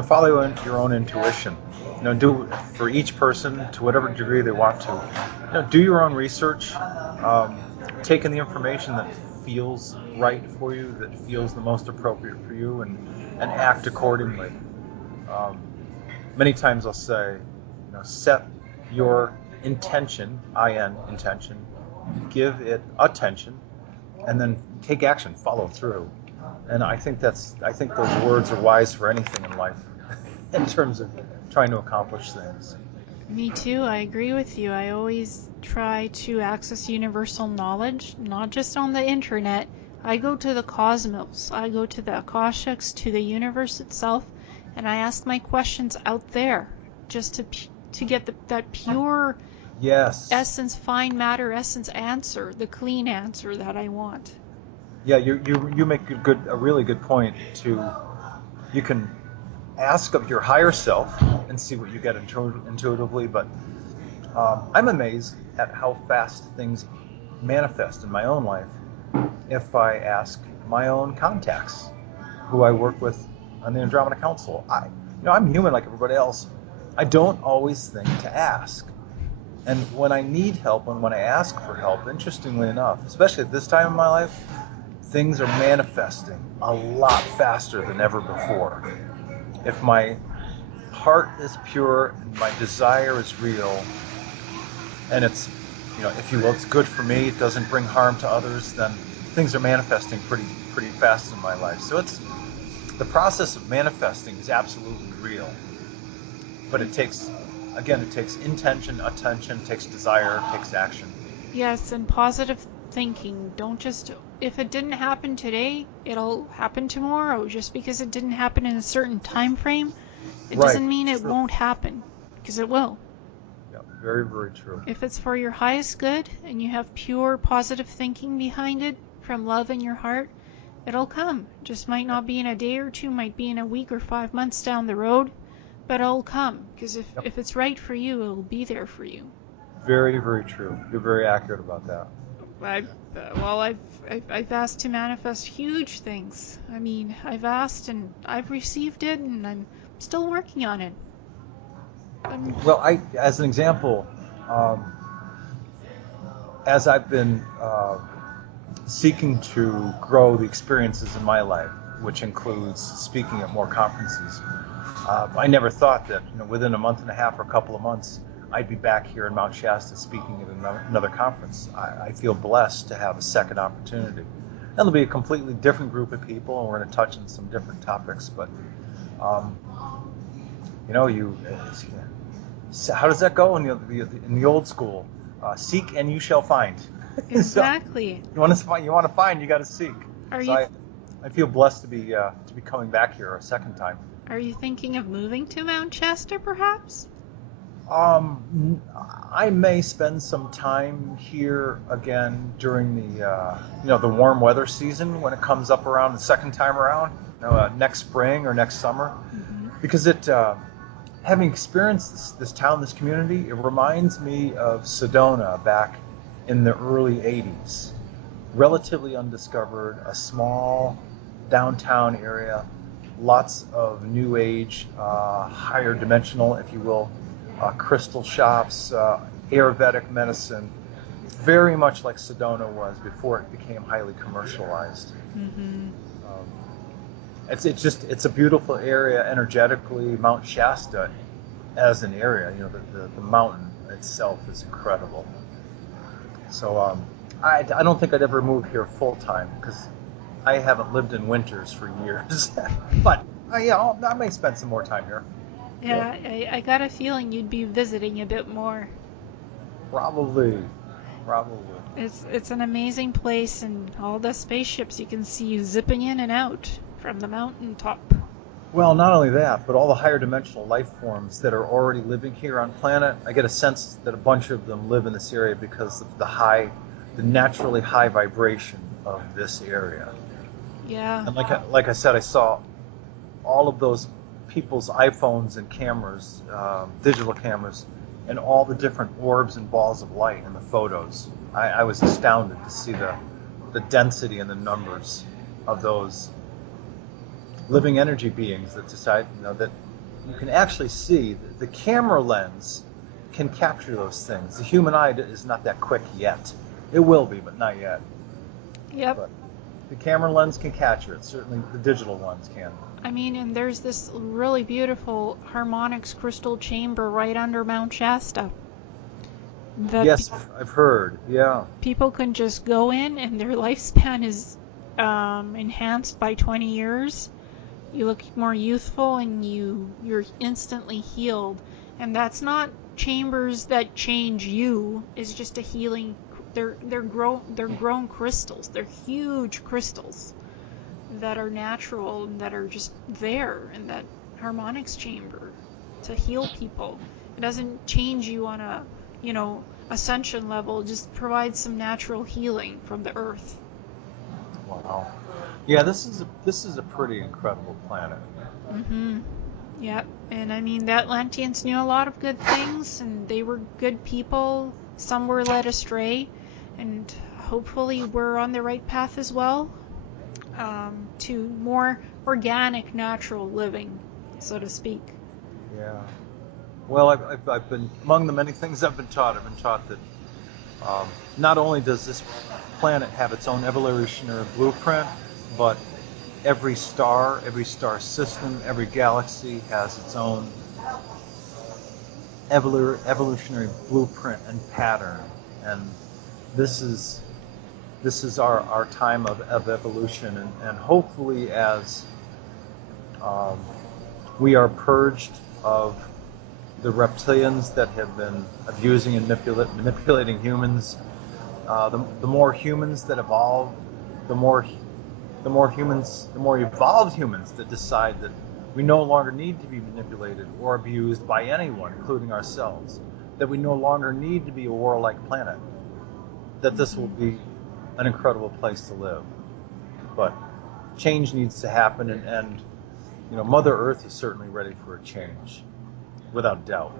follow your own intuition. Do for each person to whatever degree they want to. Do your own research. Take in the information that feels right for you, that feels the most appropriate for you, and act accordingly. Many times I'll say, set your intention, intention, give it attention, and then take action, follow through. And I think those words are wise for anything in life in terms of trying to accomplish things. Me too, I agree with you. I always try to access universal knowledge, not just on the internet. I go to the cosmos, I go to the Akashics, to the universe itself, and I ask my questions out there just to get that pure essence, fine matter essence answer, the clean answer that I want. Yeah, you make a really good point. You can ask of your higher self and see what you get intuitively, but I'm amazed at how fast things manifest in my own life if I ask my own contacts, who I work with on the Andromeda Council. I'm human like everybody else. I don't always think to ask. And when I need help and when I ask for help, interestingly enough, especially at this time in my life, things are manifesting a lot faster than ever before. If my heart is pure and my desire is real, and it's, if you will, it's good for me, it doesn't bring harm to others, then things are manifesting pretty fast in my life. So the process of manifesting is absolutely real. But it takes intention, attention, takes desire, takes action. Yes, and positive thinking. Don't just, if it didn't happen today, it'll happen tomorrow. Just because it didn't happen in a certain time frame, it doesn't mean it won't happen, because it will. Yeah, very, very true. If it's for your highest good and you have pure positive thinking behind it from love in your heart, it'll come. Just might not be in a day or two, might be in a week or 5 months down the road, but it'll come, because if it's right for you, it'll be there for you. Very, very true. You're very accurate about that. I've asked to manifest huge things. I mean, I've asked and I've received it, and I'm still working on it. Well, as an example, as I've been seeking to grow the experiences in my life, which includes speaking at more conferences, I never thought that within a month and a half or a couple of months, I'd be back here in Mount Shasta speaking at another conference. I feel blessed to have a second opportunity. And it'll be a completely different group of people, and we're going to touch on some different topics. But, how does that go in the old school? Seek and you shall find. Exactly. So you want to find, you got to seek. I feel blessed to be coming back here a second time. Are you thinking of moving to Mount Shasta, perhaps? I may spend some time here again during the warm weather season when it comes up around the second time around, next spring or next summer, because having experienced this town, this community, it reminds me of Sedona back in the early 80s. Relatively undiscovered, a small downtown area, lots of new age, higher dimensional, if you will, crystal shops, Ayurvedic medicine, very much like Sedona was before it became highly commercialized. It's a beautiful area energetically. Mount Shasta as an area, the mountain itself is incredible. So I don't think I'd ever move here full time because I haven't lived in winters for years. But I may spend some more time here. Yeah, I got a feeling you'd be visiting a bit more. Probably. It's an amazing place, and all the spaceships you can see zipping in and out from the mountaintop. Well, not only that, but all the higher dimensional life forms that are already living here on planet. I get a sense that a bunch of them live in this area because of the naturally high vibration of this area. Yeah. And like I said, I saw all of those people's iPhones and cameras, digital cameras, and all the different orbs and balls of light in the photos. I was astounded to see the density and the numbers of those living energy beings that decide, that you can actually see. The camera lens can capture those things. The human eye is not that quick yet. It will be, but not yet. Yep. But the camera lens can capture it. Certainly the digital ones can. I mean, and there's this really beautiful harmonics crystal chamber right under Mount Shasta. Yes, I've heard. Yeah. People can just go in, and their lifespan is enhanced by 20 years. You look more youthful, and you're instantly healed. And that's not chambers that change you. It's just a healing. They're grown crystals. They're huge crystals that are natural and that are just there in that harmonics chamber to heal people. It doesn't change you on a ascension level. It just provides some natural healing from the earth. Wow. Yeah, this is a pretty incredible planet. Yep. And I mean, the Atlanteans knew a lot of good things, and they were good people. some were led astray, and hopefully we're on the right path as well, to more organic, natural living, so to speak. Yeah. Well, I've been, among the many things I've been taught that not only does this planet have its own evolutionary blueprint, but every star system, every galaxy has its own evolutionary blueprint and pattern. And this is our time of evolution, and hopefully as we are purged of the reptilians that have been abusing and manipulating humans, the more humans that evolve, the more evolved humans that decide that we no longer need to be manipulated or abused by anyone, including ourselves, that we no longer need to be a warlike planet, that this will be an incredible place to live. But change needs to happen, and Mother Earth is certainly ready for a change, without doubt.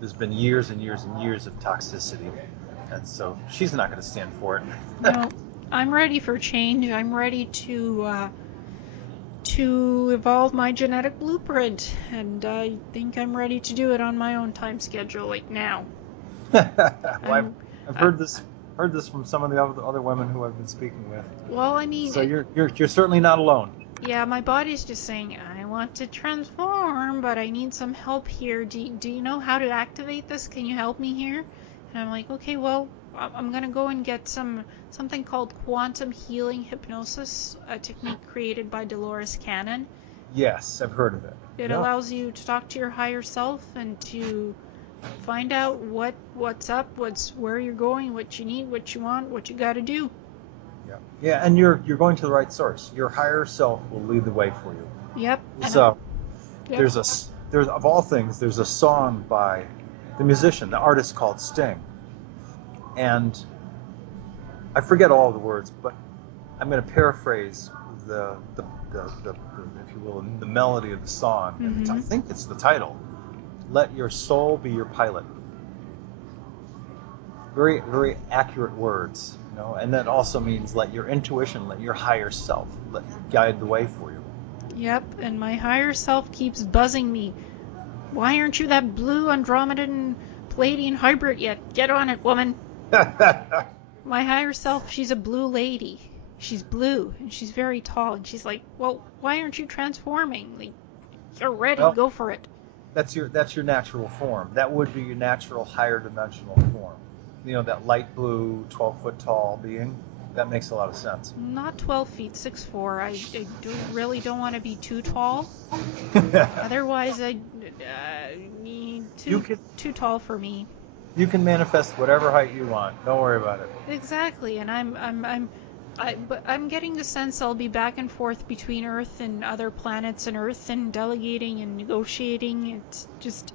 There's been years and years and years of toxicity, and so she's not going to stand for it. No, I'm ready for change. I'm ready to evolve my genetic blueprint, and I think I'm ready to do it on my own time schedule, like now. Well, I've heard this from some of the other women who I've been speaking with. Well, I mean, so you're certainly not alone. Yeah, my body's just saying, I want to transform, but I need some help here. Do you know how to activate this? Can you help me here? And I'm like, okay, well, I'm going to go and get something called quantum healing hypnosis, a technique created by Dolores Cannon. Yes, I've heard of it. It allows you to talk to your higher self and to find out what's up, where you're going, what you need, what you want, what you got to do. Yeah, and you're going to the right source. Your higher self will lead the way for you. Yep. So there's of all things, there's a song by the musician, the artist called Sting, and I forget all the words, but I'm going to paraphrase the if you will, the melody of the song. Mm-hmm. I think it's the title. Let your soul be your pilot. Very, very accurate words. And that also means let your intuition, let your higher self guide the way for you. Yep, and my higher self keeps buzzing me. Why aren't you that blue Andromedan Palladian hybrid yet? Get on it, woman. My higher self, she's a blue lady. She's blue, and she's very tall, and she's like, well, why aren't you transforming? Like, you're ready, go for it. That's your natural form. That would be your natural higher dimensional form. That light blue, 12-foot tall being. That makes a lot of sense. Not 12 feet, 6'4". I really don't want to be too tall. Otherwise, I need too tall for me. You can manifest whatever height you want. Don't worry about it. Exactly, and I'm getting the sense I'll be back and forth between Earth and other planets and Earth and delegating and negotiating. It's just.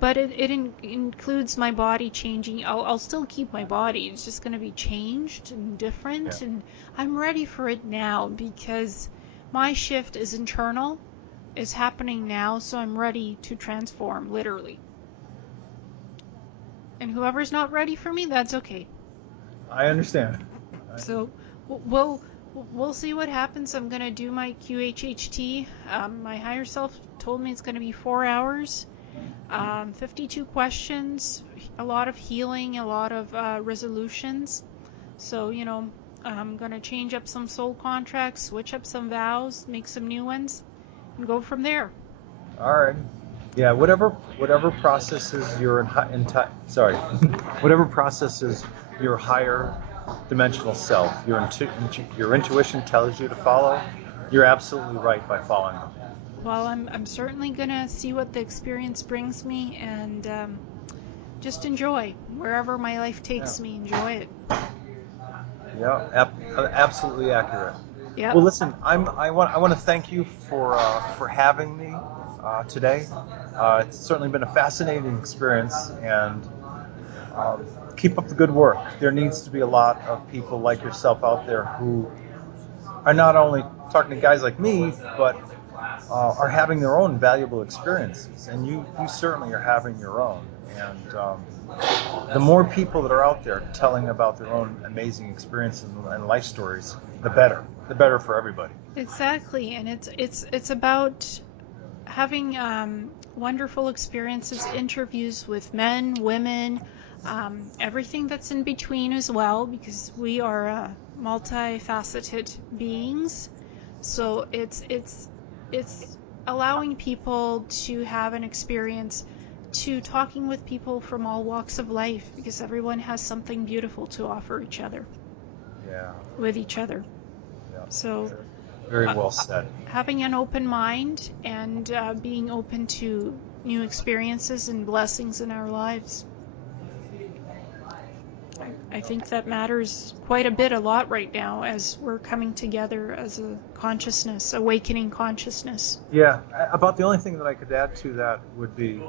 But it includes my body changing. I'll still keep my body. It's just going to be changed and different. Yeah. And I'm ready for it now because my shift is internal. It's happening now, so I'm ready to transform, literally. And whoever's not ready for me, that's okay. I understand. So we'll see what happens. I'm going to do my QHHT. My higher self told me it's going to be 4 hours. 52 questions, a lot of healing, a lot of resolutions. So, I'm going to change up some soul contracts, switch up some vows, make some new ones, and go from there. All right. Yeah, whatever processes whatever processes your higher dimensional self, your intuition tells you to follow, you're absolutely right by following them. Well, I'm certainly going to see what the experience brings me and just enjoy. Wherever my life takes me, enjoy it. Yeah, absolutely accurate. Yep. Well, listen, I want to thank you for having me today. It's certainly been a fascinating experience, and keep up the good work. There needs to be a lot of people like yourself out there who are not only talking to guys like me, but are having their own valuable experiences, and you certainly are having your own. And the more people that are out there telling about their own amazing experiences and life stories, the better. The better for everybody. Exactly, and it's about having wonderful experiences, interviews with men, women, everything that's in between as well, because we are multifaceted beings. So it's allowing people to have an experience, to talking with people from all walks of life, because everyone has something beautiful to offer each other. Yeah. With each other. Yeah. So very well said. Having an open mind and being open to new experiences and blessings in our lives. I think that matters quite a lot right now as we're coming together as a consciousness, awakening consciousness. Yeah, about the only thing that I could add to that would be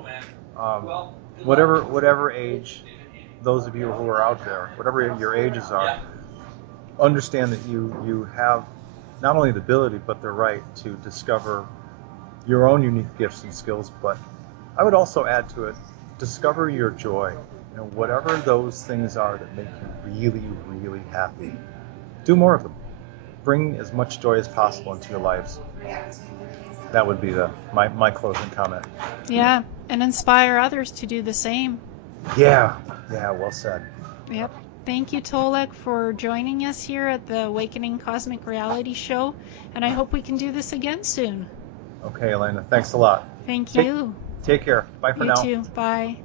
whatever age, those of you who are out there, whatever your ages are, understand that you have not only the ability but the right to discover your own unique gifts and skills, but I would also add to it, discover your joy. Whatever those things are that make you really, really happy, do more of them. Bring as much joy as possible into your lives. That would be my closing comment. Yeah, and inspire others to do the same. Yeah, well said. Yep. Thank you, Tolec, for joining us here at the Awakening Cosmic Reality Show, and I hope we can do this again soon. Okay, Elena, thanks a lot. Thank you. Take care. Bye for now. You too. Bye.